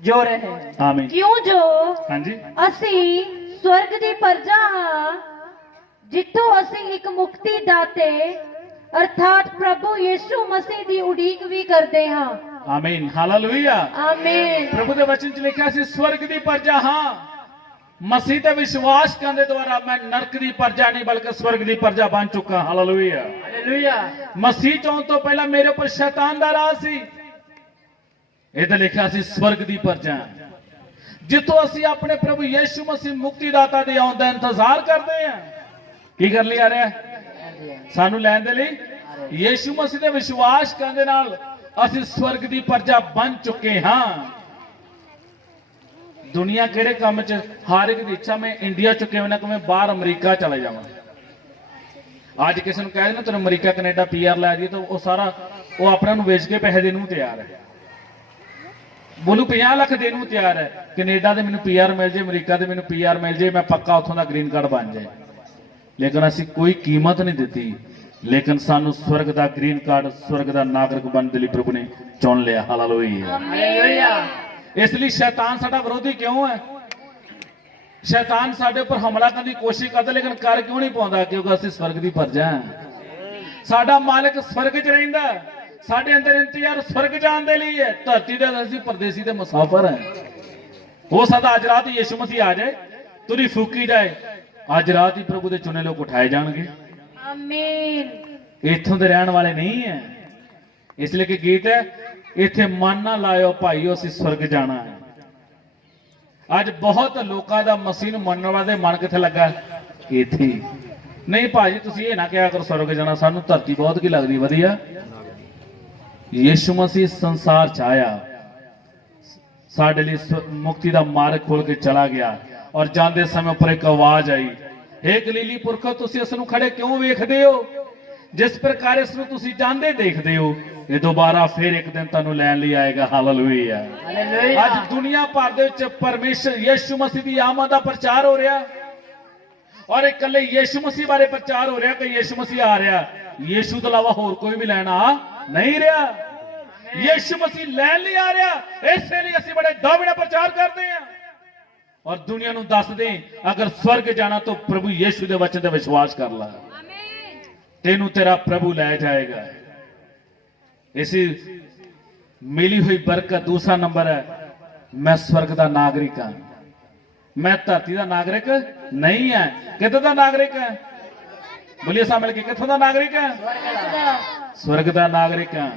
जो रहे हैं। आमीन। ਕਿਉਂ ਜੋ हाँ जी, ਅਸੀਂ ਸਵਰਗ ਦੀ ਪਰਜਾ ਹਾਂ, ਜਿੱਥੋਂ ਅਸੀਂ ਇੱਕ ਮੁਕਤੀ ਦਾਤੇ ਅਰਥਾਤ ਪ੍ਰਭੂ ਯੀਸ਼ੂ ਮਸੀਹ ਦੀ ਉਡੀਕ ਵੀ ਕਰਦੇ ਹਾਂ। आमीन, हालेलुया। ਆਮੀਨ। प्रभु के वचन च लिखा सी स्वर्ग दी प्रजा, हाँ मसीह ते विश्वास करने के द्वारा मैं नरक दी प्रजा नहीं बल्कि स्वर्ग दी प्रजा बन चुका। हालेलुया। हालेलुया। मसीह चाहन तो पहला मेरे ऊपर शैतान दा राज सी, इधर लिखा सी स्वर्ग दी प्रजा, जिथों ਅਸੀਂ ਆਪਣੇ ਪ੍ਰਭੂ ਯੀਸ਼ੂ ਮਸੀਹ ਮੁਕਤੀਦਾਤਾ ਦੇ ਆਉਣ ਦਾ ਇੰਤਜ਼ਾਰ ਕਰਦੇ ਹਾਂ। ਕੀ ਕਰ ਲਿਆ ਰਿਹਾ ਸਾਨੂੰ ਲੈਣ ਦੇ ਲਈ? ਯੀਸ਼ੂ ਮਸੀਹ ਦੇ ਵਿਸ਼ਵਾਸ ਕਰਨ ਦੇ ਨਾਲ ਅਸੀਂ ਸਵਰਗ ਦੀ ਪ੍ਰਜਾ ਬਣ ਚੁੱਕੇ ਹਾਂ। ਦੁਨੀਆ ਕਿਹੜੇ ਕੰਮ 'ਚ ਹਰ ਇੱਕ ਦੀ ਇੱਛਾ ਮੈਂ ਇੰਡੀਆ ਚ ਕਿਵੇਂ ਨਾ ਕਿਵੇਂ ਬਾਹਰ ਅਮਰੀਕਾ ਚਲੇ ਜਾਵਾਂ। ਅੱਜ ਕਿਸੇ ਨੂੰ ਕਹਿ ਦੇਣਾ ਤੈਨੂੰ ਅਮਰੀਕਾ ਕੈਨੇਡਾ ਪੀਆਰ ਲੈ ਜੀ, ਤਾਂ ਉਹ ਸਾਰਾ ਉਹ ਆਪਣਾ ਨੂੰ ਵੇਚ ਕੇ ਪੈਸੇ ਦੇਣ ਨੂੰ ਤਿਆਰ ਹੈ। ਬੋਲੂ 50 ਲੱਖ ਦੇਣ ਨੂੰ ਤਿਆਰ ਹੈ, ਕੈਨੇਡਾ ਦੇ ਮੈਨੂੰ ਪੀਆਰ ਮਿਲ ਜੇ, ਅਮਰੀਕਾ ਦੇ ਮੈਨੂੰ ਪੀਆਰ ਮਿਲ ਜੇ, ਮੈਂ ਪੱਕਾ ਉੱਥੋਂ ਦਾ ਗ੍ਰੀਨ ਕਾਰਡ ਬਣ ਜਾਏ। ਲੇਕਿਨ ਅਸੀਂ ਕੋਈ ਕੀਮਤ ਨਹੀਂ ਦਿੱਤੀ, ਲੇਕਿਨ ਸਾਨੂੰ ਸਵਰਗ ਦਾ ਗ੍ਰੀਨ ਕਾਰਡ, ਸਵਰਗ ਦਾ ਨਾਗਰਿਕ ਬਣਨ ਦੇ ਲਈ ਪ੍ਰਭੂ ਨੇ ਚੁਣ ਲਿਆ। ਹਾਲੇਲੂਇਆ। हालेलुया। ਇਸ ਲਈ ਸ਼ੈਤਾਨ ਸਾਡਾ ਵਿਰੋਧੀ ਕਿਉਂ ਹੈ? ਸ਼ੈਤਾਨ ਸਾਡੇ ਉੱਪਰ ਹਮਲਾ ਕਰਨ ਦੀ ਕੋਸ਼ਿਸ਼ ਕਰਦਾ, ਲੇਕਿਨ ਕਰ ਕਿਉਂ ਨਹੀਂ ਪਾਉਂਦਾ? ਕਿਉਂਕਿ ਅਸੀਂ ਸਵਰਗ ਦੀ ਪ੍ਰਜਾ ਹਾਂ। ਸਾਡਾ ਮਾਲਕ ਸਵਰਗ 'ਚ ਰਹਿੰਦਾ, ਸਾਡੇ ਅੰਦਰ ਇੰਤਜ਼ਾਰ ਸਵਰਗ ਜਾਣ ਦੇ ਲਈ ਹੈ। ਧਰਤੀ ਦੇ ਅਸੀਂ ਪਰਦੇਸੀ ਤੇ ਮੁਸਾਫਰ ਹਾਂ। ਹੋ ਸਕਦਾ ਅੱਜ ਰਾਤ ਯਿਸੂ ਮਸੀਹ ਆ ਜਾਏ, ਤੁਰੀ ਫੂਕੀ ਜਾਏ, ਅੱਜ ਰਾਤ ਹੀ ਪ੍ਰਭੂ ਦੇ ਚੁਣੇ ਲੋਕ ਉਠਾਏ ਜਾਣਗੇ। ਆਮੀਨ। ਇੱਥੋਂ ਦੇ ਰਹਿਣ ਵਾਲੇ ਨਹੀਂ ਹੈ। ਇਸ ਲਈ ਕਿ ਗੀਤ ਹੈ, ਇੱਥੇ ਮਨ ਨਾ ਲਾਇਓ ਭਾਈਓ ਅਸੀਂ ਸਵਰਗ ਜਾਣਾ ਹੈ। ਅੱਜ ਬਹੁਤ ਲੋਕਾਂ ਦਾ ਮਸੀਹ ਨੂੰ ਮੰਨਣ ਵਾਲੇ ਮਨ ਕਿੱਥੇ ਲੱਗਾ? ਇੱਥੇ। ਨਹੀਂ ਭਾਜੀ ਤੁਸੀਂ ਇਹ ਨਾ ਕਿਹਾ ਕਰੋ ਸਵਰਗ ਜਾਣਾ, ਸਾਨੂੰ ਧਰਤੀ ਬਹੁਤ ਕੀ ਲੱਗਦੀ ਵਧੀਆ। ਯਿਸੂ ਮਸੀਹ ਸੰਸਾਰ ਚ ਆਇਆ, ਸਾਡੇ ਲਈ ਮੁਕਤੀ ਦਾ ਮਾਰਗ ਖੋਲ ਕੇ ਚਲਾ ਗਿਆ, ਔਰ ਜਾਂਦੇ ਸਮੇਂ ਉੱਪਰ ਇੱਕ ਆਵਾਜ਼ ਆਈ, ਹੇ ਗਲੀਲੀ ਪੁਰਖੋ ਤੁਸੀਂ ਇਸ ਨੂੰ ਖੜੇ ਕਿਉਂ ਵੇਖਦੇ ਹੋ? ਜਿਸ ਪ੍ਰਕਾਰ ਇਸ ਨੂੰ ਤੁਸੀਂ ਜਾਂਦੇ ਦੇਖਦੇ ਹੋ, ਇਹ ਦੁਬਾਰਾ ਫਿਰ ਇੱਕ ਦਿਨ ਤੁਹਾਨੂੰ ਲੈਣ ਲਈ ਆਏਗਾ। ਹਾਲੇਲੂਇਆ। हालेलुया। ਅੱਜ ਦੁਨੀਆ ਭਰ ਦੇ ਵਿੱਚ ਪਰਮੇਸ਼ਰ ਯਿਸੂ ਮਸੀਹ ਦੀ ਆਮਦ ਦਾ ਪ੍ਰਚਾਰ ਹੋ ਰਿਹਾ, ਔਰ ਇਕੱਲੇ ਯਿਸੂ ਮਸੀਹ ਬਾਰੇ ਪ੍ਰਚਾਰ ਹੋ ਰਿਹਾ ਕਿ ਯਿਸੂ ਮਸੀਹ ਆ ਰਿਹਾ। ਯਿਸੂ ਤੋਂ ਇਲਾਵਾ ਹੋਰ ਕੋਈ ਵੀ ਲੈਣਾ ਨਹੀਂ ਰਿਹਾ। ਯਿਸੂ ਮਸੀਹ ਲੈਣ ਲਈ ਆ ਰਿਹਾ, ਇਸੇ ਲਈ ਅਸੀਂ ਬੜੇ ਦਾਅਵੇ ਨਾਲ ਪ੍ਰਚਾਰ ਕਰਦੇ ਹਾਂ ਔਰ ਦੁਨੀਆ ਨੂੰ ਦੱਸਦੇ, ਅਗਰ ਸਵਰਗ ਜਾਣਾ ਤਾਂ ਪ੍ਰਭੂ ਯਿਸੂ ਦੇ ਵਚਨ ਤੇ ਵਿਸ਼ਵਾਸ ਕਰ ਲੈ, ਤੈਨੂੰ ਤੇਰਾ ਪ੍ਰਭੂ ਲੈ ਜਾਏਗਾ। ਇਸੇ ਮਿਲੀ ਹੋਈ ਬਰਕਤ। ਦੂਸਰਾ ਨੰਬਰ ਹੈ, ਮੈਂ ਸਵਰਗ ਦਾ ਨਾਗਰਿਕ ਹਾਂ। ਮੈਂ ਧਰਤੀ ਦਾ ਨਾਗਰਿਕ ਨਹੀਂ ਹੈ। ਕਿੱਥੋਂ ਦਾ ਨਾਗਰਿਕ ਹੈ? ਬੋਲੀਏ ਸਾਹਮਣੇ ਕਿ ਕਿੱਥੋਂ ਦਾ ਨਾਗਰਿਕ ਹੈ? ਸਵਰਗ ਦਾ ਨਾਗਰਿਕ ਹਾਂ,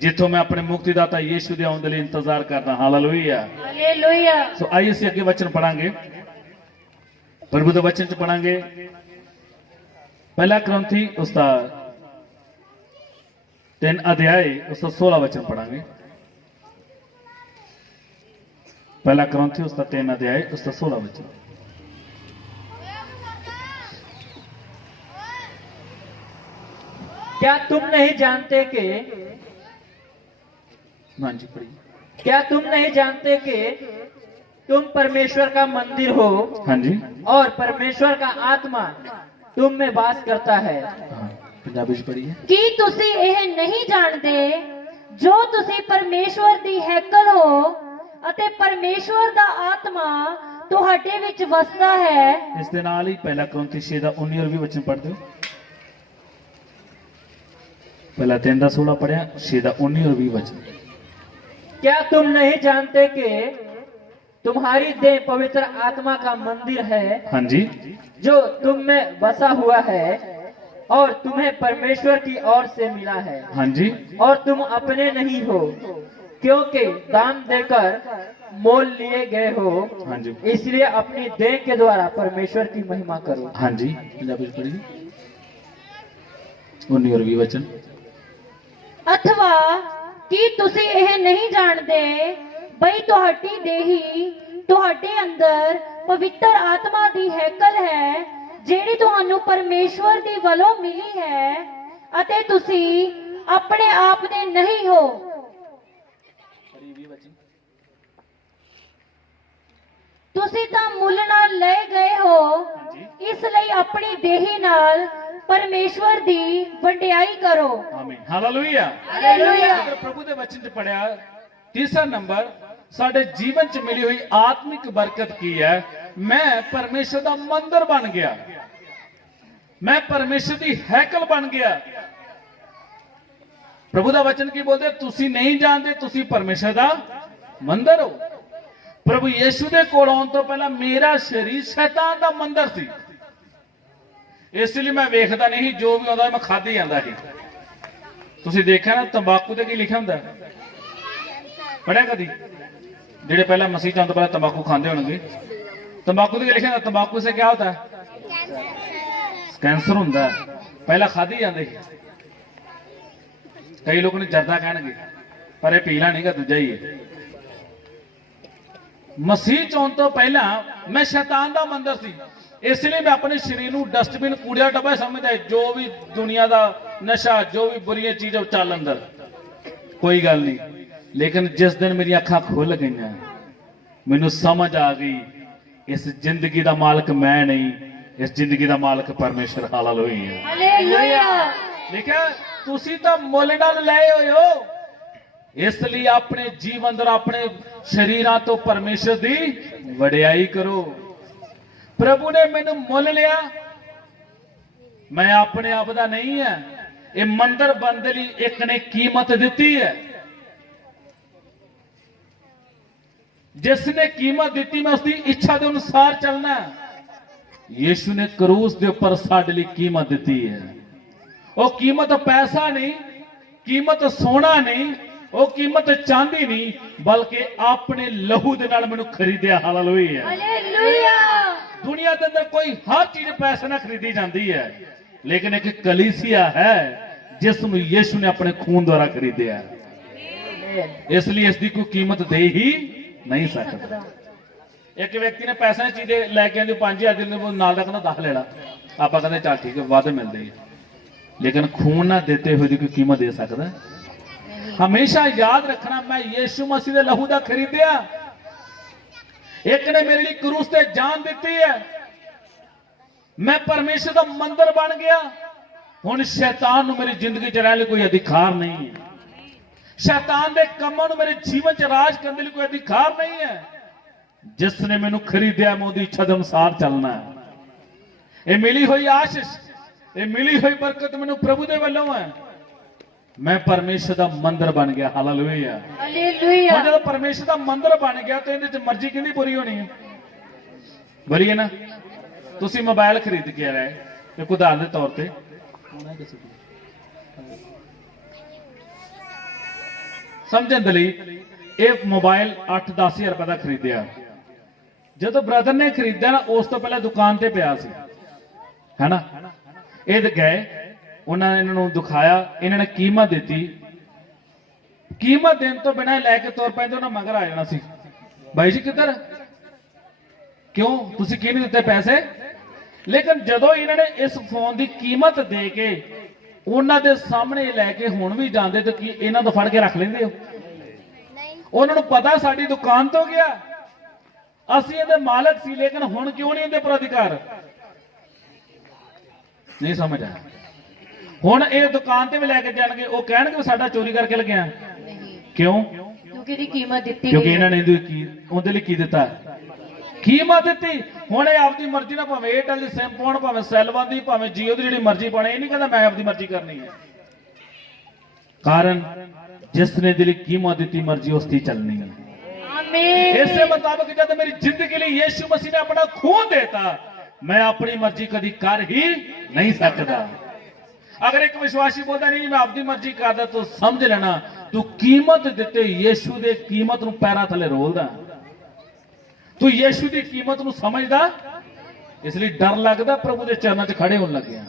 ਜਿੱਥੋਂ ਮੈਂ ਆਪਣੇ ਮੁਕਤੀਦਾਤਾ ਯੀਸ਼ੂ ਦੇ ਆਉਣ ਦੇ ਲਈ ਇੰਤਜ਼ਾਰ ਕਰਦਾ। ਹਾਲੇਲੂਇਆ। ਹਾਲੇਲੂਇਆ। ਸੋ ਆइए ਅਸੀਂ ਅੱਗੇ ਵਚਨ ਪੜਾਂਗੇ, ਪ੍ਰਭੂ ਦੇ ਵਚਨ ਚ ਪੜਾਂਗੇ। ਪਹਿਲਾ ਕਰੰਥੀ ਉਸਦਾ 3 ਅਧਿਆਏ ਉਸਦਾ 16 वचन पढ़ांगे। पहला करंथी उसका 3 अध्याय उसका 16 वचन। क्या तुम नहीं जानते कि हाँ जी पढ़िए। क्या तुम नहीं जानते कि तुम परमेश्वर का मंदिर हो हाँ जी, और परमेश्वर का आत्मा तुम में वास करता है। हाँ, पंजाबी च पढ़िए। ਕੀ ਤੁਸੀਂ ਇਹ ਨਹੀਂ ਜਾਣਦੇ ਜੋ ਤੁਸੀਂ ਪਰਮੇਸ਼ਵਰ ਦੀ ਹੈਕਲ ਹੋ ਅਤੇ ਪਰਮੇਸ਼ਵਰ ਦਾ ਆਤਮਾ ਤੁਹਾਡੇ ਵਿੱਚ ਵਸਦਾ ਹੈ। ਇਸ ਦੇ ਨਾਲ ਹੀ ਪਹਿਲਾ ਕਰੰਥੀ 6 ਦਾ 19 और 20 वचन पढ़ दो। पहला 3 ਦਾ 16 पढ़िया, 6 ਦਾ 19 और 20 वचन। क्या तुम नहीं जानते कि तुम्हारी देह पवित्र आत्मा का मंदिर है हाँ जी, जो तुम में बसा हुआ है और तुम्हें परमेश्वर की ओर से मिला है, हाँ जी, और तुम अपने नहीं हो क्योंकि दाम देकर मोल लिए गए हो, हाँ जी। इसलिए अपनी देह के द्वारा परमेश्वर की महिमा करो। हाँ जी, पंजाबी च पढ़िए 19 और 20 वचन। अथवा ਕੀ ਤੁਸੀਂ ਇਹ ਨਹੀਂ ਜਾਣਦੇ ਬਈ ਤੁਹਾਡੀ ਦੇਹੀ ਤੁਹਾਡੇ ਅੰਦਰ ਪਵਿੱਤਰ ਆਤਮਾ ਦੀ ਹੈਕਲ ਹੈ ਜਿਹੜੀ ਤੁਹਾਨੂੰ ਪਰਮੇਸ਼ਵਰ ਦੀ ਵੱਲੋਂ ਮਿਲੀ ਹੈ ਅਤੇ ਤੁਸੀਂ ਆਪਣੇ ਆਪ ਦੇ ਨਹੀਂ ਹੋ। ਤੁਸੀਂ ਤਾਂ ਮੁੱਲ ਨਾਲ ਲਏ ਗਏ ਹੋ, ਇਸ ਲਈ ਆਪਣੀ ਦੇਹੀ ਨਾਲ ਪਰਮੇਸ਼ਵਰ ਦੀ ਵਡਿਆਈ ਕਰੋ। ਆਮੀਨ, ਹਾਲੇਲੂਇਆ। ਹਾਲੇਲੂਇਆ। ਅਗਰ ਪ੍ਰਭੂ ਦੇ ਵਚਨ ਚ ਪੜਿਆ, ਤੀਸਰਾ ਨੰਬਰ ਸਾਡੇ ਜੀਵਨ ਚ ਮਿਲੀ ਹੋਈ ਆਤਮਿਕ ਬਰਕਤ ਕੀ ਹੈ? ਮੈਂ ਪਰਮੇਸ਼ਰ ਦਾ ਮੰਦਰ ਬਣ ਗਿਆ, ਮੈਂ ਪਰਮੇਸ਼ਰ ਦੀ ਹੈਕਲ ਬਣ ਗਿਆ। ਪ੍ਰਭੂ ਦਾ ਵਚਨ ਕੀ ਬੋਲਦੇ? ਤੁਸੀਂ ਨਹੀਂ ਜਾਣਦੇ ਤੁਸੀਂ ਪਰਮੇਸ਼ਰ ਦਾ ਮੰਦਰ ਹੋ। ਪ੍ਰਭੂ ਯੀਸ਼ੂ ਦੇ ਕੋਲ ਆਉਣ ਤੋਂ ਪਹਿਲਾਂ ਮੇਰਾ ਸਰੀਰ ਸ਼ੈਤਾਨ ਦਾ ਮੰਦਰ ਸੀ, ਇਸ ਲਈ ਮੈਂ ਵੇਖਦਾ ਨਹੀਂ, ਜੋ ਵੀ ਆਉਂਦਾ ਮੈਂ ਖਾਧੀ ਜਾਂਦਾ ਸੀ। ਤੁਸੀਂ ਦੇਖਿਆ ਨਾ ਤੰਬਾਕੂ ਤੇ ਕੀ ਲਿਖਿਆ ਹੁੰਦਾ? ਪੜਿਆ ਕਦੀ? ਜਿਹੜੇ ਪਹਿਲਾਂ ਮਸੀਹ ਚ ਆਉਣ ਤੋਂ ਪਹਿਲਾਂ ਤੰਬਾਕੂ ਖਾਂਦੇ ਹੋਣਗੇ, ਤੰਬਾਕੂ ਤੇ ਕੀ ਲਿਖਿਆ ਹੁੰਦਾ? ਤੰਬਾਕੂ ਸੇ ਕਿਆ ਹੁੰਦਾ? ਕੈਂਸਰ ਹੁੰਦਾ। ਪਹਿਲਾਂ ਖਾਧੀ ਜਾਂਦੇ ਸੀ। ਕਈ ਲੋਕ ਨੇ ਜਰਦਾ ਕਹਿਣਗੇ, ਪਰ ਇਹ ਪੀਲਾ ਨਹੀਂਗਾ, ਦੂਜਾ ਹੀ ਹੈ। ਮਸੀਹ ਚ ਆਉਣ ਤੋਂ ਪਹਿਲਾਂ ਮੈਂ ਸ਼ੈਤਾਨ ਦਾ ਮੰਦਰ ਸੀ, ਇਸ ਲਈ ਮੈਂ ਆਪਣੇ ਸਰੀਰ ਨੂੰ ਡਸਟਬਿਨ, ਕੂੜਾ ਡੱਬਾ ਸਮਝਦਾ। ਜੋ ਵੀ ਦੁਨੀਆ ਦਾ ਨਸ਼ਾ, ਜੋ ਵੀ ਬੁਰੀਆਂ ਚੀਜ਼ਾਂ ਚੱਲ ਅੰਦਰ, ਕੋਈ ਗੱਲ ਨਹੀਂ। ਲੇਕਿਨ ਜਿਸ ਦਿਨ ਮੇਰੀਆਂ ਅੱਖਾਂ ਖੁੱਲ ਗਈਆਂ, ਮੈਨੂੰ ਸਮਝ ਆ ਗਈ ਇਸ ਜ਼ਿੰਦਗੀ ਦਾ ਮਾਲਕ ਮੈਂ ਨਹੀਂ, ਇਸ ਜ਼ਿੰਦਗੀ ਦਾ ਮਾਲਕ ਪਰਮੇਸ਼ਰ। Hallelujah, hallelujah. ਲਿਖਿਆ ਤੁਸੀਂ ਤਾਂ ਮੁੱਲ ਨਾਲ ਲਏ ਹੋਏ ਹੋ, ਇਸ ਲਈ ਆਪਣੇ ਜੀਵਨ ਦਰ ਆਪਣੇ ਸ਼ਰੀਰਾਂ ਤੋਂ ਪਰਮੇਸ਼ਰ ਦੀ ਵਡਿਆਈ ਕਰੋ। ਪ੍ਰਭੂ ਨੇ ਮੈਨੂੰ ਮੁੱਲ ਲਿਆ, ਮੈਂ ਆਪਣੇ ਆਪ ਦਾ ਨਹੀਂ ਹੈ। ਇਹ ਮੰਦਰ ਬਣਨ ਦੇ ਲਈ ਇੱਕ ਨੇ ਕੀਮਤ ਦਿੱਤੀ ਹੈ। ਜਿਸ ਨੇ ਕੀਮਤ ਦਿੱਤੀ, ਮੈਂ ਉਸ ਦੀ ਇੱਛਾ ਦੇ ਅਨੁਸਾਰ ਚੱਲਣਾ। ਯੀਸ਼ੂ ਨੇ ਕਰੂਸ ਦੇ ਉੱਪਰ ਸਾਡੇ ਲਈ ਕੀਮਤ ਦਿੱਤੀ ਹੈ। ਉਹ ਕੀਮਤ ਪੈਸਾ ਨਹੀਂ, ਕੀਮਤ ਸੋਨਾ ਨਹੀਂ, ਉਹ ਕੀਮਤ ਚਾਂਦੀ ਨਹੀਂ, ਬਲਕਿ ਆਪਣੇ ਲਹੂ ਦੇ ਨਾਲ ਮੈਨੂੰ ਖਰੀਦਿਆ। Hallelujah, hallelujah. ਦੁਨੀਆ ਦੇ ਅੰਦਰ ਕੋਈ ਹਰ ਚੀਜ਼ ਪੈਸੇ ਨਾਲ ਖਰੀਦੀ ਜਾਂਦੀ ਹੈ, ਲੇਕਿਨ ਇੱਕ ਕਲੀਸਿਆ ਹੈ ਜਿਸ ਨੂੰ ਯੀਸ਼ੂ ਨੇ ਆਪਣੇ ਖੂਨ ਦੁਆਰਾ ਖਰੀਦਿਆ। ਇਸ ਲਈ ਇਸ ਦੀ ਕੋਈ ਕੀਮਤ ਦੇ ਹੀ ਨਹੀਂ ਸਕਦਾ। ਇੱਕ ਵਿਅਕਤੀ ਨੇ ਪੈਸੇ ਦੀ ਚੀਜ਼ ਲੈ ਕੇ ਆਂਦੀ 5000 ਦੀ, ਨਾਲ ਦਾ ਕਹਿੰਦਾ 10 ਲੈ ਲਾ। ਆਪਾਂ ਕਹਿੰਦੇ ਚੱਲ ਠੀਕ ਹੈ, ਵੱਧ ਮਿਲਦੇ ਹੈ, ਲੇਕਿਨ ਖੂਨ ਨਾ ਦਿੱਤੇ ਹੋਏ ਦੀ ਕੋਈ ਕੀਮਤ ਦੇ ਸਕਦਾ? ਹਮੇਸ਼ਾ ਯਾਦ ਰੱਖਣਾ, ਮੈਂ ਯੀਸ਼ੂ ਮਸੀਹ ਦੇ ਲਹੂ ਦਾ ਖਰੀਦਿਆ। ਇੱਕ ਨੇ ਮੇਰੇ ਲਈ ਕਰੂਸ ਤੇ ਜਾਨ ਦਿੱਤੀ ਹੈ, ਮੈਂ ਪਰਮੇਸ਼ਰ ਦਾ ਮੰਦਰ ਬਣ ਗਿਆ। ਹੁਣ ਸ਼ੈਤਾਨ ਨੂੰ ਮੇਰੀ ਜ਼ਿੰਦਗੀ 'ਚ ਰਹਿਣ ਲਈ ਕੋਈ ਅਧਿਕਾਰ ਨਹੀਂ ਹੈ। ਸ਼ੈਤਾਨ ਦੇ ਕੰਮਾਂ ਨੂੰ ਮੇਰੇ ਜੀਵਨ 'ਚ ਰਾਜ ਕਰਨ ਦੇ ਲਈ ਕੋਈ ਅਧਿਕਾਰ ਨਹੀਂ ਹੈ। ਜਿਸ ਨੇ ਮੈਨੂੰ ਖਰੀਦਿਆ, ਮੈਂ ਉਹਦੀ ਇੱਛਾ ਦੇ ਅਨੁਸਾਰ ਚੱਲਣਾ ਹੈ। ਇਹ ਮਿਲੀ ਹੋਈ ਆਸ਼ੀਸ਼, ਇਹ ਮਿਲੀ ਹੋਈ ਬਰਕਤ ਮੈਨੂੰ ਪ੍ਰਭੂ ਦੇ ਵੱਲੋਂ ਹੈ। ਮੈਂ ਪਰਮੇਸ਼ਰ ਦਾ ਮੰਦਰ ਬਣ ਗਿਆ। Hallelujah, hallelujah. ਹੁਣ ਜਦੋਂ ਪਰਮੇਸ਼ਰ ਦਾ ਮੰਦਰ ਬਣ ਗਿਆ ਤਾਂ ਇਹਦੇ 'ਚ ਮਰਜ਼ੀ ਕਿਹਦੀ ਪੂਰੀ ਹੋਣੀ ਹੈ? ਬੜੀ ਹੈ ਨਾ। ਤੁਸੀਂ ਮੋਬਾਈਲ ਖਰੀਦ ਕੇ ਆਏ, ਇੱਕ ਉਦਾਹਰਨ ਦੇ ਤੌਰ ਤੇ, ਸਮਝਣ ਦੇ ਲਈ ਇਹ ਮੋਬਾਈਲ 8-10 ਹਜ਼ਾਰ ਰੁਪਏ ਦਾ ਖਰੀਦਿਆ। ਜਦੋਂ ਬ੍ਰਦਰ ਨੇ ਖਰੀਦਿਆ ਨਾ, ਉਸ ਤੋਂ ਪਹਿਲਾਂ ਦੁਕਾਨ ਤੇ ਪਿਆ ਸੀ, ਹੈਨਾ। ਇਹ ਗਏ, ਉਹਨਾਂ ਨੇ ਇਹਨਾਂ ਨੂੰ ਦਿਖਾਇਆ, ਇਹਨਾਂ ਨੇ ਕੀਮਤ ਦਿੱਤੀ। ਕੀਮਤ ਦੇਣ ਤੋਂ ਬਿਨਾਂ ਲੈ ਕੇ ਤੁਰ ਪੈਂਦੇ, ਉਹਨਾਂ ਮਗਰ ਆ ਜਾਣਾ ਸੀ, ਬਾਈ ਜੀ ਕਿੱਧਰ, ਕਿਉਂ ਤੁਸੀਂ ਕੀ ਨਹੀਂ ਦਿੱਤੇ ਪੈਸੇ? ਲੇਕਿਨ ਜਦੋਂ ਇਹਨਾਂ ਨੇ ਇਸ ਫੋਨ ਦੀ ਕੀਮਤ ਦੇ ਕੇ ਉਹਨਾਂ ਦੇ ਸਾਹਮਣੇ ਲੈ ਕੇ ਹੁਣ ਵੀ ਜਾਂਦੇ, ਤੇ ਕੀ ਇਹਨਾਂ ਤੋਂ ਫੜ ਕੇ ਰੱਖ ਲੈਂਦੇ ਹੋ? ਉਹਨਾਂ ਨੂੰ ਪਤਾ ਸਾਡੀ ਦੁਕਾਨ ਤੋਂ ਗਿਆ, ਅਸੀਂ ਇਹਦੇ ਮਾਲਕ ਸੀ, ਲੇਕਿਨ ਹੁਣ ਕਿਉਂ ਨਹੀਂ ਇਹਦੇ ਪਰ ਅਧਿਕਾਰ? ਨਹੀਂ ਸਮਝ ਆਇਆ। ਹੁਣ ਇਹ ਦੁਕਾਨ ਤੇ ਵੀ ਲੈ ਕੇ ਜਾਣਗੇ, ਉਹ ਕਹਿਣਗੇ ਸਾਡਾ ਚੋਰੀ ਕਰਕੇ ਲੱਗਿਆ। ਕਿਉਂ? ਕਿਉਂਕਿ ਇਹਦੀ ਕੀਮਤ ਦਿੱਤੀ ਕਿਉਂਕਿ ਗਈ। ਇਹਨਾਂ ਨੇ ਉਹਦੇ ਲਈ ਕੀ ਦਿੱਤਾ? ਕੀਮਤ ਦਿੱਤੀ। ਹੁਣ ਇਹ ਆਪਦੀ ਮਰਜ਼ੀ ਨਾਲ, ਭਾਵੇਂ ਏਅਰਟੈਲ ਦੀ ਸਿਮ ਪਾਉਣ, ਭਾਵੇਂ ਸੈਲਵਾਨ ਦੀ, ਭਾਵੇਂ ਜੀਓ ਦੀ ਜਿਹੜੀ ਮਰਜ਼ੀ ਪਾਉਣੇ, ਇਹ ਨਹੀਂ ਕਹਿੰਦਾ ਮੈਂ ਆਪਦੀ ਮਰਜ਼ੀ ਕਰਨੀ ਹੈ। ਕਾਰਨ ਜਿਸ ਨੇ ਦਿਲ ਕੀਮਤ ਦਿੱਤੀ, ਮਰਜ਼ੀ ਉਸ ਦੀ ਚੱਲਣੀ ਹੈ। ਆਮੀਨ। ਇਸੇ ਮੁਤਾਬਕ ਜਦ ਮੇਰੀ ਜ਼ਿੰਦਗੀ ਲਈ ਯੀਸ਼ੂ ਮਸੀਹ ਨੇ ਆਪਣਾ ਖੂਨ ਦੇਤਾ, ਮੈਂ ਆਪਣੀ ਮਰਜ਼ੀ ਕਦੀ ਕਰ ਹੀ ਨਹੀਂ ਸਕਦਾ। अगर एक विश्वासी बोलता नहीं मैं अपनी मर्जी करदा, तो समझ लेना तू कीमत दिते यीशु दे कीमत नूं पैरां थले रोलदा, तू यीशु दी कीमत नूं समझदा, इसलिए डर लगदा प्रभु दे चरणों च खड़े होण लग्या।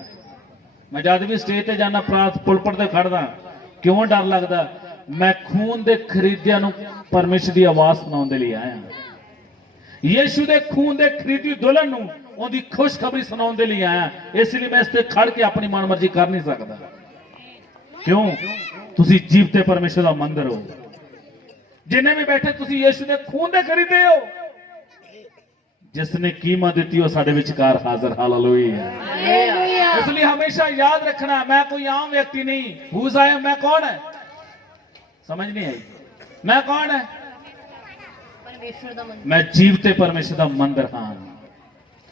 मैं जद भी स्टेज ते जाना पुलपट ते खड़दा, क्यों डर लगदा? मैं खून दे खरीदिया नूं परमेश्वर दी आवाज सुनाउण दे लई आया, यीशु दे खून दे खरीदी दुल्हन नूं उहदी खुशखबरी सुनाउण दे लई आया। इसलिए मैं इस ते खड़ के अपनी मन मर्जी कर नहीं सकदा। क्यों? तुसी जीवते परमेश्वर दा मंदिर हो, जिन्हें भी बैठे तुसी यीशु दे खून दे खरीदे हो, जिसने कीमत दी हो साडे विचकार हाजिर। हालेलुया। इसलिए हमेशा याद रखना मैं कोई आम व्यक्ति नहीं। हुज आया, मैं कौन है? समझ नहीं आई। मैं कौन है? मैं जीवते परमेश्वर दा मंदिर हां।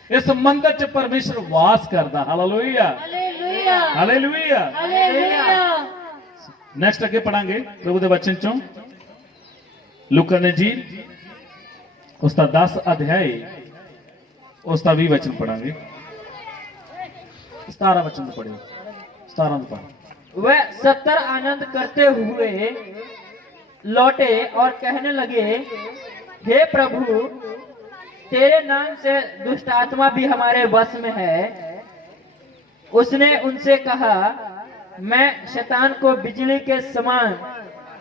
इस मंदिर च परमेश्वर वास करदा। Hallelujah, hallelujah, hallelujah, hallelujah. Next अगे पढ़ांगे प्रभु दे वचन चों, लूका ने जी उसका 10 अध्याय उसका 20 वचन पढ़ांगे। 17 वचन पढ़ियो, 17 पढ़। वह 70 आनंद करते हुए लौटे और कहने लगे, हे प्रभु, तेरे नाम से दुष्ट आत्मा भी हमारे वश में है। उसने उनसे कहा, मैं शैतान को बिजली के समान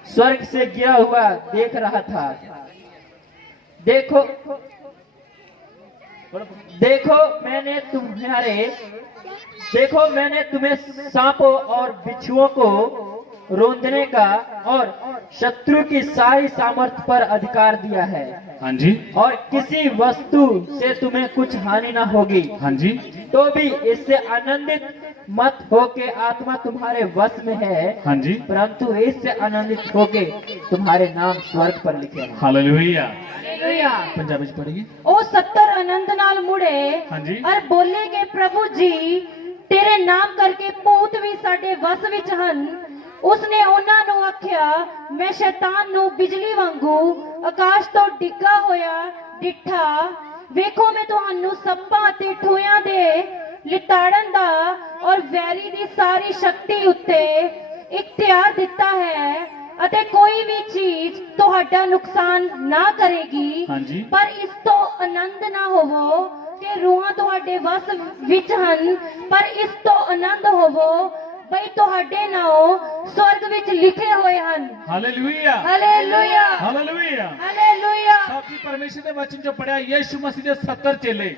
स्वर्ग से गिरा हुआ देख रहा था। देखो मैंने तुम्हें सांपों और बिच्छुओं को रोंदने का और शत्रु की सारी सामर्थ पर अधिकार दिया है। हाँ जी, और किसी वस्तु से तुम्हें कुछ हानि ना होगी। हाँ जी, तो भी इससे आनंदित मत होके आत्मा तुम्हारे वश में है, हाँ जी, परंतु इससे आनंदित होके तुम्हारे नाम स्वर्ग पर लिखे हैं। हालेलुया। हालेलुया। पंजाबी च पढ़िए। ਉਹ 70 आनंद नाल मुड़े ਹਾਂਜੀ। और बोलेगे, प्रभु जी तेरे नाम करके भूत भी साडे वस विच हन। उसने ਉਹਨਾਂ ਨੂੰ ਆਖਿਆ, मैं शैतान ਨੂੰ बिजली वांगू आकाश तो डिग्गा होया डिठा। ਵੇਖੋ मैं ਤੁਹਾਨੂੰ ਸੱਪਾਂ ਤੇ ਠੋਇਆਂ ਦੇ ਲਿਤਾੜਨ ਦਾ और ਵੈਰੀ ਦੀ ਸਾਰੀ ਸ਼ਕਤੀ ਉੱਤੇ ਇਖਤਿਆਰ ਦਿੱਤਾ ਹੈ ਅਤੇ ਕੋਈ ਵੀ ਚੀਜ਼ ਤੁਹਾਡਾ ਨੁਕਸਾਨ ਨਾ ਕਰੇਗੀ। ਹਾਂਜੀ। ਪਰ ਇਸ ਤੋਂ ਆਨੰਦ ਨਾ ਹੋਵੋ ਕਿ ਰੂਹਾਂ ਤੁਹਾਡੇ ਵਸ ਵਿੱਚ ਹਨ, ਪਰ ਇਸ ਤੋਂ ਆਨੰਦ ਹੋਵੋ ਬਈ ਤੁਹਾਡੇ ਨਾਮ स्वर्ग ਵਿੱਚ ਲਿਖੇ ਹੋਏ ਹਨ। Hallelujah, hallelujah, hallelujah. हालेलुया। साहब जी परमेश्वर के वचन जो पढ़िया, यीशु मसीह दे 70 चेले,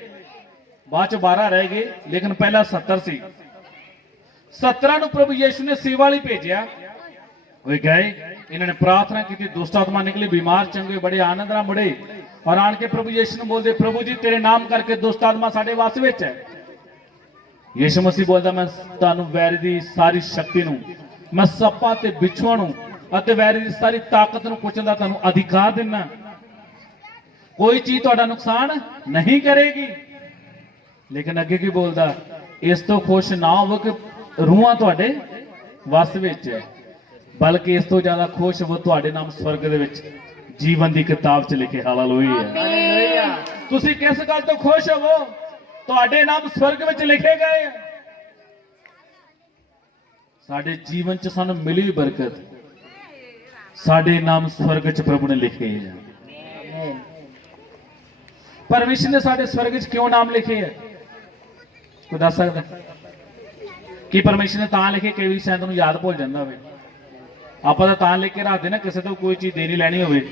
बाद च 12 रह गए, लेकिन पहला 70 सी। 17 ਨੂੰ प्रभु यीशु ने सेवा ਲਈ भेजिया। वे गए, इन्होंने प्रार्थना की, दुष्ट आत्मा निकली, बीमार चंगे, बड़े आनंद नाल मुड़े और आन के प्रभु यीशु ने बोलते, प्रभु जी तेरे नाम करके दुष्ट आत्मा साडे वास विच है। यीशु मसीह बोलता, मैं तुहानू वैर दी सारी शक्ति नू, मैं सप्पां ते बिच्छुआं नू अते वैर दी सारी ताकत नू कुचलण दा तुहानू अधिकार दिना। कोई चीज तुहाडा नुकसान नहीं करेगी। लेकिन अगे की बोलदा, इस तो खुश ना हो कि रूहां तुहाडे वस विच है, बल्कि इस तो ज्यादा खुश हो तुहाडे नाम स्वर्ग दे विच जीवन दी किताब च लिखे। हालेलुया। तुसी किस गल तो खुश हो? तुहाडे नाम स्वर्ग विच लिखे गए। साडे जीवन च सानू मिली बरकत, साडे नाम स्वर्ग च प्रभु ने लिखे हैं। परमेश्वर ने साडे स्वर्ग च क्यों नाम लिखे है? कोई दस सकदा? कि परमेश्वर ने तां लिखे, कई वारी शायद तुहानू याद भुल जांदा होवे। आपां तां लिख के रखदे ना, किसी तो कोई चीज देनी लैनी होवे,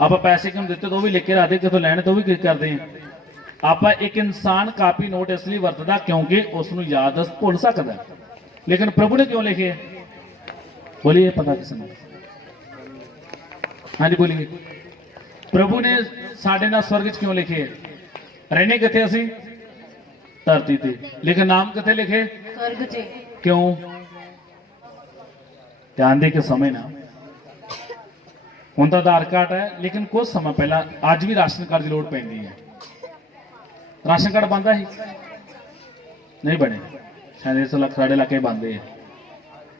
आपां पैसे किउं दित्ते तो भी लिख के रखदे, कितों लैणे तो भी की करदे हैं। आपां एक इंसान कापी नोट इसलिए वरतदा क्योंकि उसनू याद भुल सकदा। लेकिन प्रभु ने क्यों लिखे? बोलिए, पता किसी ने? हाँ जी बोलिए। प्रभु ने साडे नाल स्वर्ग च क्यों लिखे? रहने किथे असीं? धरती ते, लेकिन नाम किथे लिखे? स्वर्ग च। क्यों? ध्यान दे के समय ना, हुण तां आधार कार्ड है, लेकिन कुछ समय पहला अज भी राशन कार्ड की लोड़ पैंदी है। राशन कार्ड बनता ही नहीं बने, शायद इस साढ़े इलाके बनते हैं।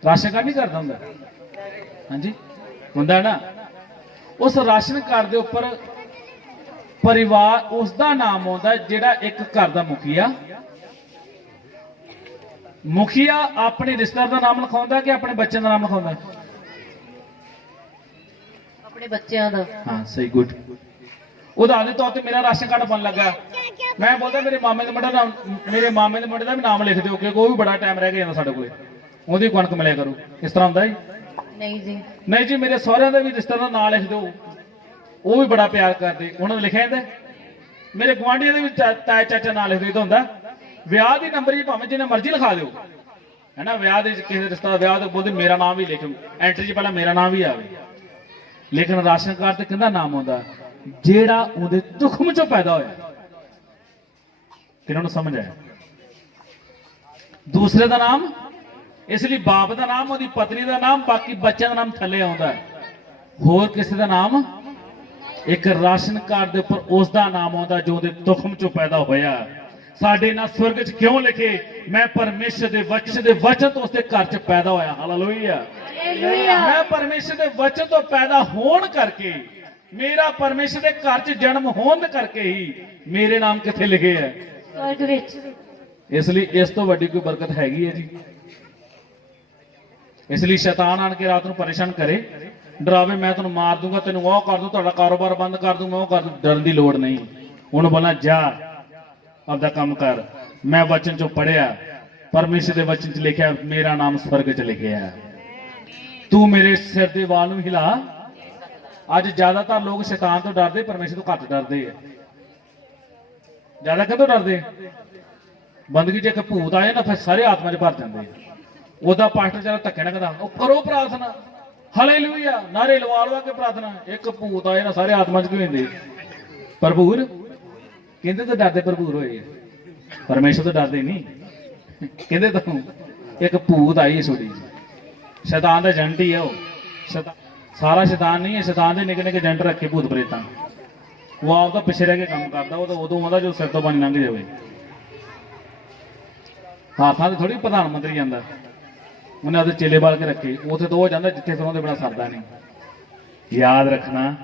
राशन कार्ड नहीं करता होंगे? हाँ जी होंगे ना। उस राशन कार्ड के उपर परिवार उसका नाम आता है, जिहड़ा एक घर का मुखिया ਮੁਖੀਆ ਆਪਣੇ ਰਿਸ਼ਤੇਦਾਰ ਦਾ ਨਾਮ ਲਿਖਾਉਂਦਾ ਕਿ ਆਪਣੇ ਬੱਚਿਆਂ ਦਾ ਨਾਮ ਲਿਖਾਉਂਦਾ? ਆਪਣੇ ਬੱਚਿਆਂ ਦਾ। ਹਾਂ ਸਹੀ, ਗੁੱਡ। ਉਦਾਹਰਨ ਦੇ ਤੌਰ ਤੇ ਮੇਰਾ ਰਾਸ਼ਨ ਕਾਰਡ ਬਣ ਲੱਗਾ, ਮੈਂ ਬੋਲਦਾ ਮੇਰੇ ਮਾਮੇ ਦੇ ਮੁੰਡੇ ਦਾ ਵੀ ਨਾਮ ਲਿਖ ਦਿਓ, ਕਿਉਂਕਿ ਉਹ ਵੀ ਬੜਾ ਟਾਈਮ ਰਹਿ ਗਿਆ ਸਾਡੇ ਕੋਲੇ, ਉਹਦੀ ਕਣਕ ਮਿਲਿਆ ਕਰੂ। ਇਸ ਤਰ੍ਹਾਂ ਹੁੰਦਾ ਜੀ? ਨਹੀਂ ਜੀ। ਨਹੀਂ ਜੀ, ਮੇਰੇ ਸਹੁਰਿਆਂ ਦਾ ਵੀ ਰਿਸ਼ਤੇਦਾਰ ਦਾ ਨਾਮ ਲਿਖ ਦਿਓ, ਉਹ ਵੀ ਬੜਾ ਪਿਆਰ ਕਰਦੇ, ਉਹਨਾਂ ਦਾ ਲਿਖਿਆ ਜਾਂਦਾ। ਮੇਰੇ ਗੁਆਂਢੀਆਂ ਦੇ ਵੀ ਤਾਏ ਚਾਚਾ ਨਾਂ ਲਿਖ ਦਿਓ ਹੁੰਦਾ। ਵਿਆਹ ਦੀ ਨੰਬਰ ਹੀ ਭਾਵੇਂ ਜਿੰਨੇ ਮਰਜ਼ੀ ਲਿਖਾ ਦਿਓ, ਹੈ ਨਾ। ਵਿਆਹ ਦੇ ਕਿਸੇ ਰਿਸ਼ਤਾ ਵਿਆਹ ਦੇ ਬੋਲਦੇ ਮੇਰਾ ਨਾਮ ਵੀ ਲਿਖ, ਐਂਟਰੀ 'ਚ ਪਹਿਲਾਂ ਮੇਰਾ ਨਾਮ ਵੀ ਆਵੇ। ਲੇਕਿਨ ਰਾਸ਼ਨ ਕਾਰਡ ਤੇ ਕਿਹਦਾ ਨਾਮ ਆਉਂਦਾ? ਜਿਹੜਾ ਉਹਦੇ ਤੁਖਮ 'ਚੋਂ ਪੈਦਾ ਹੋਇਆ। ਕਿਹਨਾਂ ਨੂੰ ਸਮਝ ਆਇਆ? ਦੂਸਰੇ ਦਾ ਨਾਮ, ਇਸ ਲਈ ਬਾਪ ਦਾ ਨਾਮ, ਉਹਦੀ ਪਤਨੀ ਦਾ ਨਾਮ, ਬਾਕੀ ਬੱਚਿਆਂ ਦਾ ਨਾਮ ਥੱਲੇ ਆਉਂਦਾ। ਹੋਰ ਕਿਸੇ ਦਾ ਨਾਮ, ਇੱਕ ਰਾਸ਼ਨ ਕਾਰਡ ਦੇ ਉੱਪਰ ਉਸ ਦਾ ਨਾਮ ਆਉਂਦਾ ਜੋ ਉਹਦੇ ਤੁਖਮ 'ਚੋਂ ਪੈਦਾ ਹੋਇਆ। ਸਾਡੇ ਨਾਲ ਸਵਰਗ 'ਚ ਕਿਉਂ ਲਿਖੇ? ਮੈਂ ਪਰਮੇਸ਼ਰ ਦੇ ਵਚਨ ਤੋਂ ਉਸਦੇ ਘਰ 'ਚ ਪੈਦਾ ਹੋਇਆ। ਹਾਲੇਲੂਇਆ। ਮੈਂ ਪਰਮੇਸ਼ਰ ਦੇ ਵਚਨ ਤੋਂ ਪੈਦਾ ਹੋਣ ਕਰਕੇ, ਮੇਰਾ ਪਰਮੇਸ਼ਰ ਦੇ ਘਰ 'ਚ ਜਨਮ ਹੋਣ ਕਰਕੇ ਹੀ ਮੇਰੇ ਨਾਮ ਕਿੱਥੇ ਲਿਖੇ ਹੈ? ਸਵਰਗ ਵਿੱਚ। ਇਸ ਲਈ ਇਸ ਤੋਂ ਵੱਡੀ ਕੋਈ ਬਰਕਤ ਹੈਗੀ ਹੈ ਜੀ? ਇਸ ਲਈ ਸ਼ੈਤਾਨ ਆਣ ਕੇ ਰਾਤ ਨੂੰ ਪਰੇਸ਼ਾਨ ਕਰੇ, ਡਰਾਵੇ, ਮੈਂ ਤੈਨੂੰ ਮਾਰ ਦੂੰਗਾ, ਤੈਨੂੰ ਉਹ ਕਰ ਦੂੰ, ਤੁਹਾਡਾ ਕਾਰੋਬਾਰ ਬੰਦ ਕਰ ਦੂੰਗਾ, ਉਹ ਕਰ ਦੂੰ। ਡਰਨ ਦੀ ਲੋੜ ਨਹੀਂ। ਉਹਨੂੰ ਬੋਲਣਾ, ਜਾ ਆਪਦਾ ਕੰਮ ਕਰ। ਮੈਂ ਵਚਨ 'ਚੋਂ ਪੜਿਆ, ਪਰਮੇਸ਼ਰ ਦੇ ਵਚਨ 'ਚ ਲਿਖਿਆ ਮੇਰਾ ਨਾਮ ਸਵਰਗ 'ਚ ਲਿਖਿਆ। ਤੂੰ ਮੇਰੇ ਸਿਰ ਦੇ ਵਾਲ ਨੂੰ ਹਿਲਾ। ਅੱਜ ਜ਼ਿਆਦਾਤਰ ਲੋਕ ਸ਼ੈਤਾਨ ਤੋਂ ਡਰਦੇ, ਪਰਮੇਸ਼ਰ ਤੋਂ ਘੱਟ ਡਰਦੇ ਆ। ਜ਼ਿਆਦਾ ਕਦੋਂ ਡਰਦੇ? ਬੰਦਗੀ 'ਚ ਇੱਕ ਭੂਤ ਆ ਜਾਂਦਾ ਫਿਰ ਸਾਰੇ ਆਤਮਾ 'ਚ ਭਰ ਜਾਂਦੇ ਆ। ਉਹਦਾ ਪਾਸਟਰ ਜਿਹੜਾ ਧੱਕੇ ਨਾ ਕਹਿੰਦਾ, ਉਹ ਕਰੋ ਪ੍ਰਾਰਥਨਾ, ਹਾਲੇਲੂਇਆ, ਨਾਰੇ ਲਵਾ ਲਵਾ ਕੇ ਪ੍ਰਾਰਥਨਾ। ਇੱਕ ਭੂਤ ਆਏ ਨਾ ਸਾਰੇ ਆਤਮਾ 'ਚ ਕੀ ਹੁੰਦੇ? ਭਰਪੂਰ। ਕਹਿੰਦੇ ਤਾਂ ਡਰਦੇ ਭਰਪੂਰ ਹੋਏ, ਪਰਮੇਸ਼ਰ ਤੋਂ ਡਰਦੇ ਨਹੀਂ। ਕਹਿੰਦੇ ਤੁਹਾਨੂੰ ਇੱਕ ਭੂਤ ਆਈ ਛੋਟੀ, ਸ਼ੈਤਾਨ ਦਾ ਏਜੰਟ ਹੀ ਆ ਉਹ। ਸਾਰਾ ਸ਼ੈਤਾਨ ਨਹੀਂ ਹੈ, ਸ਼ੈਤਾਨ ਦੇ ਨਿੱਕੇ ਨਿੱਕੇ ਏਜੰਟ ਰੱਖੇ ਭੂਤ ਪ੍ਰੇਤਾਂ। ਉਹ ਆਪ ਤਾਂ ਪਿੱਛੇ ਰਹਿ ਕੇ ਕੰਮ ਕਰਦਾ, ਉਹ ਤਾਂ ਉਦੋਂ ਆਉਂਦਾ ਜਦੋਂ ਸਿਰ ਤੋਂ ਪਾਣੀ ਲੰਘ ਜਾਵੇ। ਹਾਥਾਂ ਤੇ ਥੋੜੀ ਪ੍ਰਧਾਨ ਮੰਤਰੀ ਜਾਂਦਾ, ਉਹਨੇ ਆਪਦੇ ਚੇਲੇ ਬਾਲ ਕੇ ਰੱਖੇ, ਉੱਥੇ ਤਾਂ ਉਹ ਜਾਂਦਾ ਜਿੱਥੇ ਫਿਰ ਉਹਦੇ ਬਿਨਾਂ ਸਰਦਾ ਨਹੀਂ। ਯਾਦ ਰੱਖਣਾ,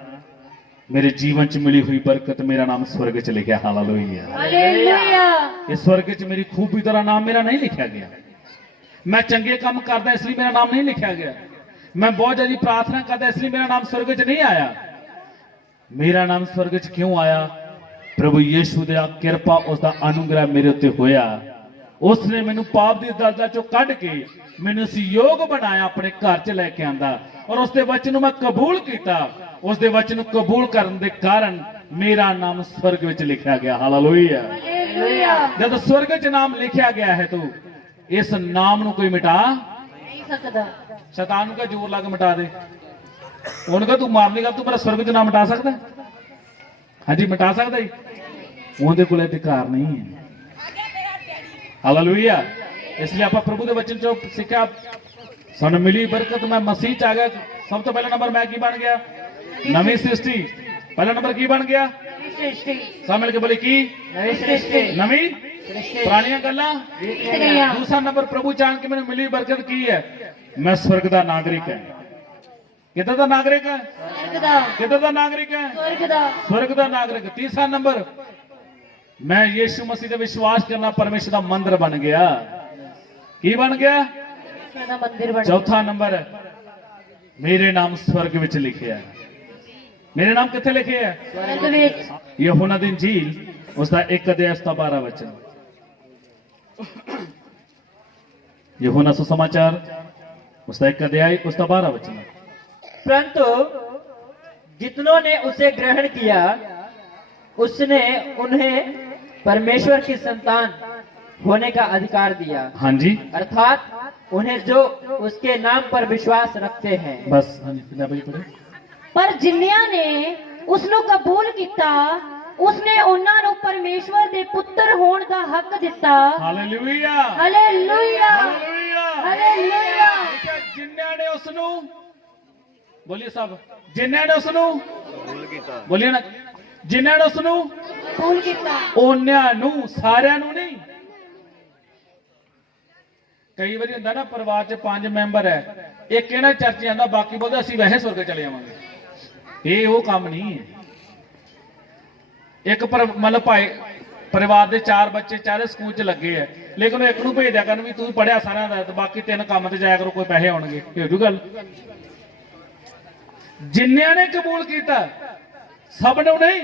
ਮੇਰੇ ਜੀਵਨ 'ਚ ਮਿਲੀ ਹੋਈ ਬਰਕਤ, ਮੇਰਾ ਨਾਮ ਸਵਰਗ 'ਚ ਲਿਖਿਆ। ਹਾਲੇਲੂਇਆ। ਹਾਲੇਲੂਇਆ। ਇਸ ਸਵਰਗ 'ਚ ਮੇਰੀ ਖੂਬੀ ਦਾ ਨਾਮ ਮੇਰਾ ਨਹੀਂ ਲਿਖਿਆ ਗਿਆ। ਮੈਂ ਚੰਗੇ ਕੰਮ ਕਰਦਾ ਇਸ ਲਈ ਮੇਰਾ ਨਾਮ ਨਹੀਂ ਲਿਖਿਆ ਗਿਆ। ਮੈਂ ਬਹੁਤ ਜ਼ਿਆਦਾ ਪ੍ਰਾਰਥਨਾ ਕਰਦਾ ਇਸ ਲਈ ਮੇਰਾ ਨਾਮ ਸਵਰਗ 'ਚ ਨਹੀਂ ਆਇਆ। ਮੇਰਾ ਨਾਮ ਸਵਰਗ 'ਚ ਕਿਉਂ ਆਇਆ? ਪ੍ਰਭੂ ਯੀਸ਼ੂ ਦੀ ਕਿਰਪਾ, ਉਸ ਦਾ ਅਨੁਗ੍ਰਹ ਮੇਰੇ ਉੱਤੇ ਹੋਇਆ। ਉਸ ਨੇ ਮੈਨੂੰ ਪਾਪ ਦੀ ਦਲਦਲ 'ਚੋਂ ਕੱਢ ਕੇ ਮੈਨੂੰ ਯੋਗ ਬਣਾਇਆ, ਆਪਣੇ ਘਰ 'ਚ ਲੈ ਕੇ ਆਂਦਾ, ਔਰ ਉਸ ਦੇ ਵਚਨ ਨੂੰ ਮੈਂ ਕਬੂਲ ਕੀਤਾ। ਉਸ ਦੇ ਵਚਨ ਨੂੰ ਕਬੂਲ ਕਰਨ ਦੇ ਕਾਰਨ ਮੇਰਾ ਨਾਮ ਸਵਰਗ ਵਿੱਚ ਲਿਖਿਆ ਗਿਆ। ਹਾਲੇਲੂਇਆ। ਜਦ ਸਵਰਗ 'ਚ ਨਾਮ ਲਿਖਿਆ ਗਿਆ ਹੈ ਤਾਂ ਇਸ ਨਾਮ ਨੂੰ ਕੋਈ ਮਿਟਾ ਨਹੀਂ ਸਕਦਾ। ਸ਼ੈਤਾਨ ਨੂੰ ਕਾ ਜ਼ੋਰ ਲਾ ਕੇ ਮਿਟਾ ਦੇ। ਉਹਨੂੰ ਕਹ ਤੂੰ ਮਾਰਨੀ ਗੱਲ, ਤੂੰ ਮੇਰਾ ਸਵਰਗ 'ਚ ਨਾਮ ਮਿਟਾ ਸਕਦਾ? ਹਾਂਜੀ, ਮਿਟਾ ਸਕਦਾ ਹੀ? ਉਹਦੇ ਕੋਲ ਅਧਿਕਾਰ ਨਹੀਂ ਹੈ। ਹਾਲੇਲੂਇਆ। ਇਸ ਲਈ ਆਪਾਂ ਪ੍ਰਭੂ ਦੇ ਵਚਨ 'ਚੋਂ ਸਿੱਖਿਆ, ਸਾਨੂੰ ਮਿਲੀ ਬਰਕਤ। ਮੈਂ ਮਸੀਹ 'ਚ ਆ ਗਿਆ। ਸਭ ਤੋਂ ਪਹਿਲਾ ਨੰਬਰ ਮੈਂ ਕੀ ਬਣ ਗਿਆ? ਨਵੀਂ ਸ੍ਰਿਸ਼ਟੀ। ਪਹਿਲਾ ਨੰਬਰ ਕੀ ਬਣ ਗਿਆ? ਸ੍ਰਿਸ਼ਟੀ। ਸਭ ਮਿਲ ਕੇ ਬੋਲੇ ਕੀ? ਨਵੀਂ ਸ੍ਰਿਸ਼ਟੀ। ਨਵੀਂ ਪੁਰਾਣੀਆਂ ਗੱਲਾਂ। ਦੂਸਰਾ ਨੰਬਰ ਪ੍ਰਭੂ ਜਾਣ ਕੇ ਮੈਨੂੰ ਮਿਲੀ ਬਰਕਤ ਕੀ ਹੈ? ਮੈਂ ਸਵਰਗ ਦਾ ਨਾਗਰਿਕ ਹਾਂ। ਕਿੱਦਾਂ ਦਾ ਨਾਗਰਿਕ ਹੈ? ਸਵਰਗ ਦਾ। ਕਿੱਦਾਂ ਦਾ ਨਾਗਰਿਕ ਹੈ? ਸਵਰਗ ਦਾ। ਸਵਰਗ ਦਾ ਨਾਗਰਿਕ। ਤੀਸਰਾ ਨੰਬਰ, ਮੈਂ ਯੀਸ਼ੂ ਮਸੀਹ ਤੇ ਵਿਸ਼ਵਾਸ ਕਰਨਾ, ਪਰਮੇਸ਼ਰ ਦਾ ਮੰਦਿਰ ਬਣ ਗਿਆ। ਕੀ ਬਣ ਗਿਆ? ਪਰਮੇਸ਼ਰ ਦਾ ਮੰਦਿਰ ਬਣ ਗਿਆ। ਚੌਥਾ ਨੰਬਰ, ਮੇਰੇ ਨਾਮ ਸਵਰਗ ਵਿੱਚ ਲਿਖਿਆ। ਮੇਰੇ ਨਾਮ ਕਿੱਥੇ ਲਿਖੇ ਹੈ? ਸਵਰਗ ਵਿੱਚ। ਯਹੋਨਾ ਦੀ ਇੰਜੀਲ उसका 1 अध्याय उसका 12 वचन। यूहन्ना सुसमाचार उसका 1 अध्याय उसका 12 वचन। परंतु जितनों ने उसे ग्रहण किया उसने उन्हें परमेश्वर की संतान होने का अधिकार दिया। हाँ जी, अर्थात उन्हें जो उसके नाम पर विश्वास रखते हैं। बस हाँ जी, किताब पढ़े। पर जिन्नियां ने उसनु कबूल किया उसने ਉਹਨਾਂ ਨੂੰ ਪਰਮੇਸ਼ਵਰ ਦੇ ਪੁੱਤਰ ਹੋਣ ਦਾ ਹੱਕ ਦਿੱਤਾ। Hallelujah, hallelujah, hallelujah, hallelujah. ਜਿਨ੍ਹਾਂ ਨੇ ਉਸ ਨੂੰ, ਬੋਲੀਏ ਸਭ, ਜਿਨ੍ਹਾਂ ਨੇ ਉਸ ਨੂੰ ਕਬੂਲ ਕੀਤਾ, ਬੋਲੀਏ ਨਾ, ਜਿਨ੍ਹਾਂ ਨੇ ਉਸ ਨੂੰ ਕਬੂਲ ਕੀਤਾ। ਉਹਨਾਂ ਨੂੰ, ਸਾਰਿਆਂ ਨੂੰ ਨਹੀਂ। ਕਈ ਵਾਰੀ ਹੁੰਦਾ ਨਾ ਪਰਿਵਾਰ 'ਚ 5 ਮੈਂਬਰ ਹੈ, ਇੱਕ ਇਹਨਾਂ ਚਰਚ ਜਾਂਦਾ, ਬਾਕੀ ਬੋਲਦੇ ਅਸੀਂ ਵੈਸੇ ਸਵਰਗ ਚਲੇ ਜਾਵਾਂਗੇ। ਇਹ ਉਹ ਕੰਮ ਨਹੀਂ ਹੈ। ਇੱਕ ਪਰ ਮਤਲਬ ਭਾਈ परिवार के 4 बच्चे चारे स्कूल च लगे है, लेकिन एक नूं भेज दिया कर भी तू पढ़िया सारिਆਂ ਦਾ ਤੇ ਬਾਕੀ 3 ਕੰਮ ਤੇ ਜਾਇਆ ਕਰੋ, ਕੋਈ ਪੈਸੇ ਆਉਣਗੇ। ਹੋ ਜੂ ਗੱਲ। ਜਿਨ੍ਹਾਂ ਨੇ ਕਬੂਲ ਕੀਤਾ, ਸਭ ਨੂੰ ਨਹੀਂ,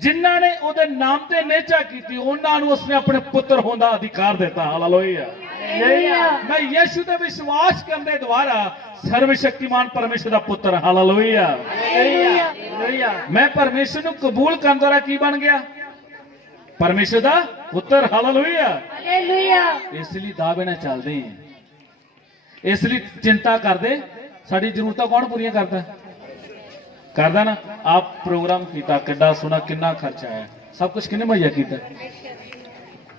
ਜਿਨ੍ਹਾਂ ਨੇ ਉਹਦੇ ਨਾਮ ਤੇ ਨਿਹਚਾ ਕੀਤੀ ਉਹਨਾਂ ਨੂੰ ਉਸਨੇ ਆਪਣੇ ਪੁੱਤਰ ਹੋਣ ਦਾ ਅਧਿਕਾਰ ਦਿੱਤਾ। ਹਾਲੇਲੂਇਆ। मैं यीशु ते विश्वास करने द्वारा सर्वशक्तिमान परमेश्वर का पुत्र। हालेलुया। मैं परमेश्वर को कबूल करने द्वारा की बन गया? परमेश्वर का पुत्र। हालेलुया। इसलिए दावे ना चलते हैं, इसलिए चिंता करते। साड़ी जरूरत कौन पूरी करता? करदा ना। आप प्रोग्राम किया, किड्डा सोना, कितना खर्चा आया, सब कुछ किन्ने मुहैया किया?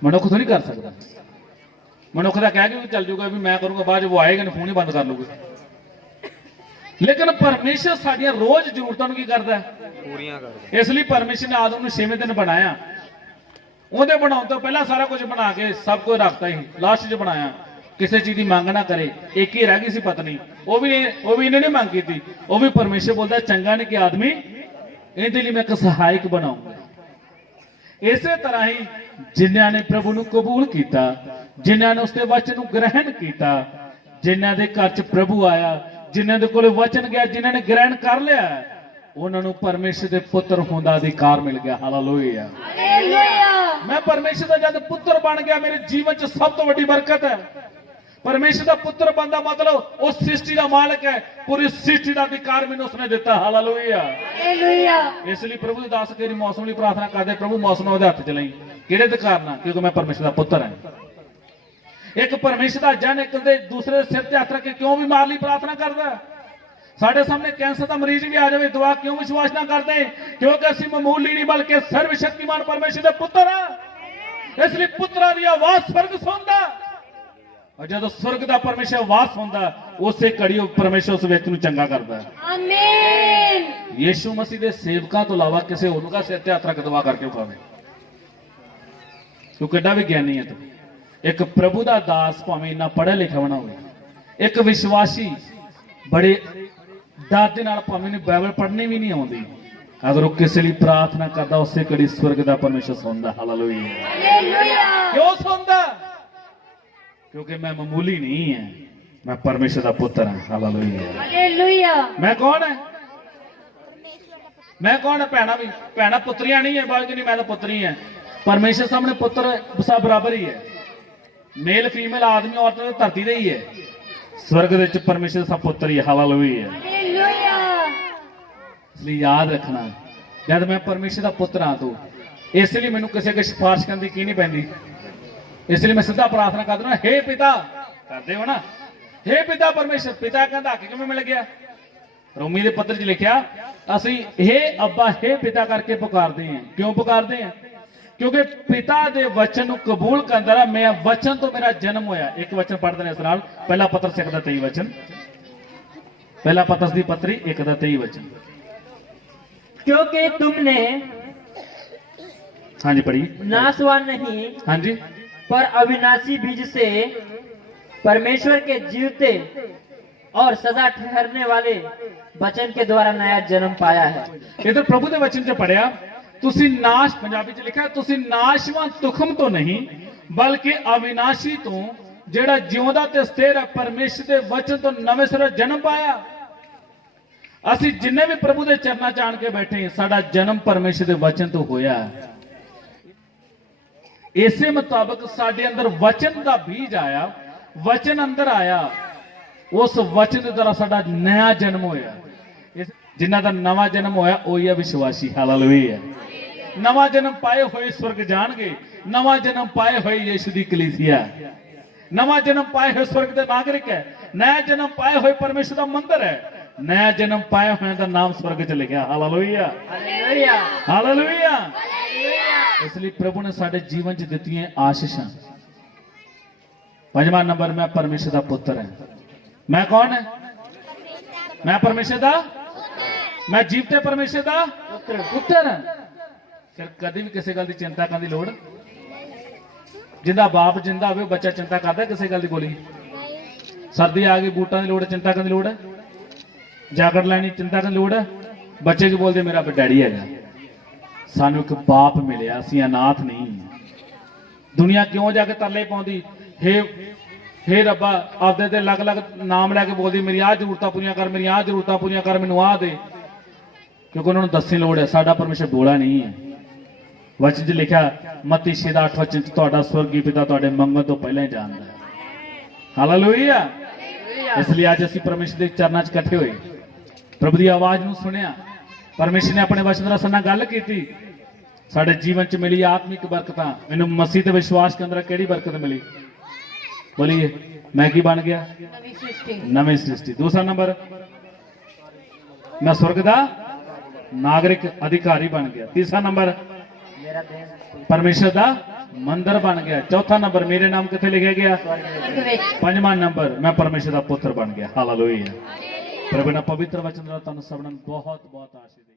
मनुख तो नहीं कर सकता। मनुख का कह के चल जाऊगा भी मैं करूंगा, बाद वो आएगा नहीं, फोन ही बंद कर लूगा। लेकिन परमेश्वर साडियां रोज जरूरतों की करता है, पूरियां करदा। इसलिए परमेश्वर ने आदम को 6वें दिन बनाया। ਉਹਦੇ ਬਣਾਉਣ ਤੋਂ ਪਹਿਲਾਂ ਸਾਰਾ ਕੁਝ ਬਣਾ ਕੇ ਸਭ ਕੁਝ ਰੱਖਤਾ ਹੀ, ਲਾਸਟ 'ਚ ਬਣਾਇਆ। ਕਿਸੇ ਚੀਜ਼ ਦੀ ਮੰਗ ਨਾ ਕਰੇ। ਇੱਕ ਹੀ ਰਹਿ ਗਈ ਸੀ ਪਤਨੀ, ਉਹ ਵੀ ਇਹਨੇ ਨਹੀਂ ਮੰਗ ਕੀਤੀ। ਉਹ ਵੀ ਪਰਮੇਸ਼ਰ ਬੋਲਦਾ ਚੰਗਾ ਨਹੀਂ ਕਿ ਆਦਮੀ, ਇਹਦੇ ਲਈ ਮੈਂ ਇੱਕ ਸਹਾਇਕ ਬਣਾਉਂਗਾ। ਇਸੇ ਤਰ੍ਹਾਂ ਹੀ ਜਿਨ੍ਹਾਂ ਨੇ ਪ੍ਰਭੂ ਨੂੰ ਕਬੂਲ ਕੀਤਾ, ਜਿਨ੍ਹਾਂ ਨੇ ਉਸਦੇ ਵਚਨ ਨੂੰ ਗ੍ਰਹਿਣ ਕੀਤਾ, ਜਿਨ੍ਹਾਂ ਦੇ ਘਰ 'ਚ ਪ੍ਰਭੂ ਆਇਆ, ਜਿਨ੍ਹਾਂ ਦੇ ਕੋਲੇ ਵਚਨ ਗਿਆ, ਜਿਨ੍ਹਾਂ ਨੇ ਗ੍ਰਹਿਣ ਕਰ ਲਿਆ, ਉਹਨਾਂ ਨੂੰ ਪਰਮੇਸ਼ਰ ਦੇ ਪੁੱਤਰ ਹੋਣ ਦਾ ਅਧਿਕਾਰ ਮਿਲ ਗਿਆ। ਹਾਲੇਲੂਇਆ। मैं परमेश्वर का जब पुत्र बन गया, मेरे जीवन च सब तो बड़ी बरकत है। परमेश्वर का पुत्र बनना मतलब उस सृष्टि का मालिक है, पूरी सृष्टि का अधिकार मैंने उसने दिता। हालेलुया। इसलिए प्रभु के दास केरी मौसम की प्रार्थना करते, प्रभु मौसम ਉਹਦੇ ਹੱਥ ਚ ਲਈ, ਕਿਹੜੇ ਅਧਿਕਾਰ ਨਾਲ? ਕਿਉਂਕਿ मैं परमेश्वर का पुत्र है। एक परमेश्वर का जन एक दूसरे सिर ते हथ रख के क्यों बीमार ਲਈ प्रार्थना करता? साढ़े सामने कैंसर का मरीज भी आ जाए, दुआ क्यों विश्वास ना करते? क्योंकि असि मामूली नहीं बल्कि सर्वशक्तिमान परमेश्वर के पुत्र हैं। इसलिए पुत्रा की आवाज स्वर्ग सुनता, और जब स्वर्ग का परमेश्वर आवाज सुनता, उसे घड़ी परमेश्वर उस व्यक्ति को चंगा करता है। आमीन। यीशु मसीह के सेवकों तो इलावा किसी होर का सिर ते हथ रख दुआ करके उठावे, तू किड्डा भी ज्ञानी है। तू एक प्रभु का दास भावें इन्ना पढ़ा लिखा बना हो, एक विश्वासी बड़े डर के नाल भावें बाइबल पढ़नी भी नहीं आती, अगर वो किसी लिए प्रार्थना करता, उससे कड़ी स्वर्ग का परमेश्वर सुनता। हालेलुया। क्यों सुनता? क्योंकि मैं मामूली नहीं है, मैं परमेश्वर का पुत्र हूं। हालेलुया। मैं कौन है? मैं कौन है? भैणा पुत्रियां नहीं है, बल्कि नहीं, मैं तो पुत्री है। परमेश्वर सामने पुत्र सब बराबर ही है। मेल फीमेल आदमी औरत धरती दे ही है, स्वर्ग दे विच परमेश्वर सब पुत्र ही है। हालेलुया। इसलिए याद रखना, जब मैं परमेश्वर का पुत्र हाँ, तो इसलिए मैंने किसी के सिफारिश करने की नहीं पैंदी। इसलिए मैं सीधा प्रार्थना करता, हे पिता, करते हो ना, हे पिता परमेश्वर। पिता कहता हक किवें मिल गया? रोमी के पत्र च लिखा, असी हे अब्बा, हे पिता करके पुकारते हैं। क्यों पुकारते हैं? क्योंकि पिता दे वचन को कबूल करदा, मैं वचन तो मेरा जन्म होया। एक वचन पढ़ते हैं इस नाल, पहला पत्र 1:23 वचन, पहला पत्र दी पत्री 1:23 वचन। क्योंकि तुमने, हाँ जी पढ़ी, नाशवान नहीं, हाँ जी, पर अविनाशी बीज से परमेश्वर के जीवते और सदा ठहरने वाले वचन के द्वारा नया जन्म पाया है। इधर प्रभु के वचन से पढ़िया, तुसी नाश, पंजाबी च लिखा, तुसी नाशवान तुखम तो नहीं बल्कि अविनाशी तो, जेड़ा जिਉਂਦਾ ते स्थिर है, परमेश्वर के वचन तो नवे सिरे जन्म पाया। ਅਸੀਂ जिन्ने भी प्रभु के चरणों च आण के बैठे, साडा जन्म परमेश्वर के वचन तो होया। इसे मुताबिक साडे अंदर वचन का बीज आया, वचन अंदर आया, उस वचन के द्वारा साडा नया जन्म होया। जिन्हां दा नवा जन्म होया वही है विश्वासी। हालेलुया। नवा जन्म पाए हुए स्वर्ग जाणगे, नवा जन्म पाए हुए यीशु दी कलीसिया, नवा जन्म पाए हुए स्वर्ग के नागरिक है, नया जन्म पाए हुए परमेश्वर का मंदिर है, नया जन्म पाए हुए का नाम स्वर्ग च लिखा। हालेलुया। हालेलुया। इसलिए प्रभु ने साडे जीवन च दित्ती है आशीषां। पंजवां नंबर, मैं परमेश्वर का पुत्र है। मैं कौन है? मैं परमेश्वर का, मैं जीवते परमेश्वर का पुत्र है। फिर कभी भी किसी गल की चिंता करने की लोड़, जिंदा बाप जिंदा हो बच्चा चिंता करता किसी गल की गोली, सर्दी आ गई बूटा की लोड़, चिंता करने की लोड़ है, जैकेट लैनी चिंता करने की लोड़ है, बच्चे की बोलते मेरा डैडी है। सानू एक बाप मिले, असीं अनाथ नहीं। ਦੁਨੀਆ ਕਿਉਂ ਜਾ ਕੇ ਤਰਲੇ ਪਾਉਂਦੀ, ਹੇ ਰੱਬਾ ਆਪਦੇ ਦੇ ਅਲੱਗ-ਅਲੱਗ ਨਾਮ ਲੈ ਕੇ ਬੋਲਦੀ, ਮੇਰੀ ਆਹ ਜ਼ਰੂਰਤਾਂ ਪੂਰੀਆਂ ਕਰ, ਮੇਰੀ ਆਹ ਜ਼ਰੂਰਤਾਂ ਪੂਰੀਆਂ ਕਰ, ਮੈਨੂੰ ਆਹ ਦੇ। ਕਿਉਂਕਿ ਉਹਨਾਂ ਨੂੰ ਦੱਸਣ ਦੀ ਲੋੜ ਹੈ, ਸਾਡਾ ਪਰਮੇਸ਼ਰ ਬੋਲਾ ਨਹੀਂ ਹੈ। ਵਚਨ 'ਚ ਲਿਖਿਆ ਮੱਤੀ 6:8 ਵਚਨ 'ਚ, ਤੁਹਾਡਾ ਸਵਰਗੀ ਪਿਤਾ ਤੁਹਾਡੇ ਮੰਗਣ ਤੋਂ ਪਹਿਲਾਂ ਹੀ ਜਾਣਦਾ ਹੈ। ਹਾਲੇਲੂਇਆ। ਇਸ ਲਈ ਅੱਜ ਅਸੀਂ ਪਰਮੇਸ਼ਰ ਦੇ ਚਰਨਾਂ 'ਚ ਇਕੱਠੇ ਹੋਏ, ਪ੍ਰਭੂ ਦੀ ਆਵਾਜ਼ ਨੂੰ ਸੁਣਿਆ, ਪਰਮੇਸ਼ਰ ਨੇ ਆਪਣੇ ਵਚਨ ਨਾਲ ਸਾਡੇ ਨਾਲ ਗੱਲ ਕੀਤੀ, ਸਾਡੇ ਜੀਵਨ 'ਚ ਮਿਲੀ ਆਤਮਿਕ ਬਰਕਤਾਂ। ਮੈਨੂੰ ਮਸੀਹ ਤੇ ਵਿਸ਼ਵਾਸ ਕੇ ਅੰਦਰ ਕਿਹੜੀ ਬਰਕਤ ਮਿਲੀ? बोलिए, मैं की बन गया? नवी सृष्टि। नवी सृष्टि। दूसरा नंबर, मैं स्वर्ग का नागरिक अधिकारी बन गया। तीसरा नंबर, परमेश्वर का मंदिर बन गया। चौथा नंबर, मेरे नाम कितने लिखे गया? स्वर्ग विच। पंजवां नंबर, मैं परमेश्वर का पुत्र बन गया। हालेलुया। प्रभु ने पवित्र वचन द्वारा तुहानू सबनों बहुत बहुत आशीर्वाद।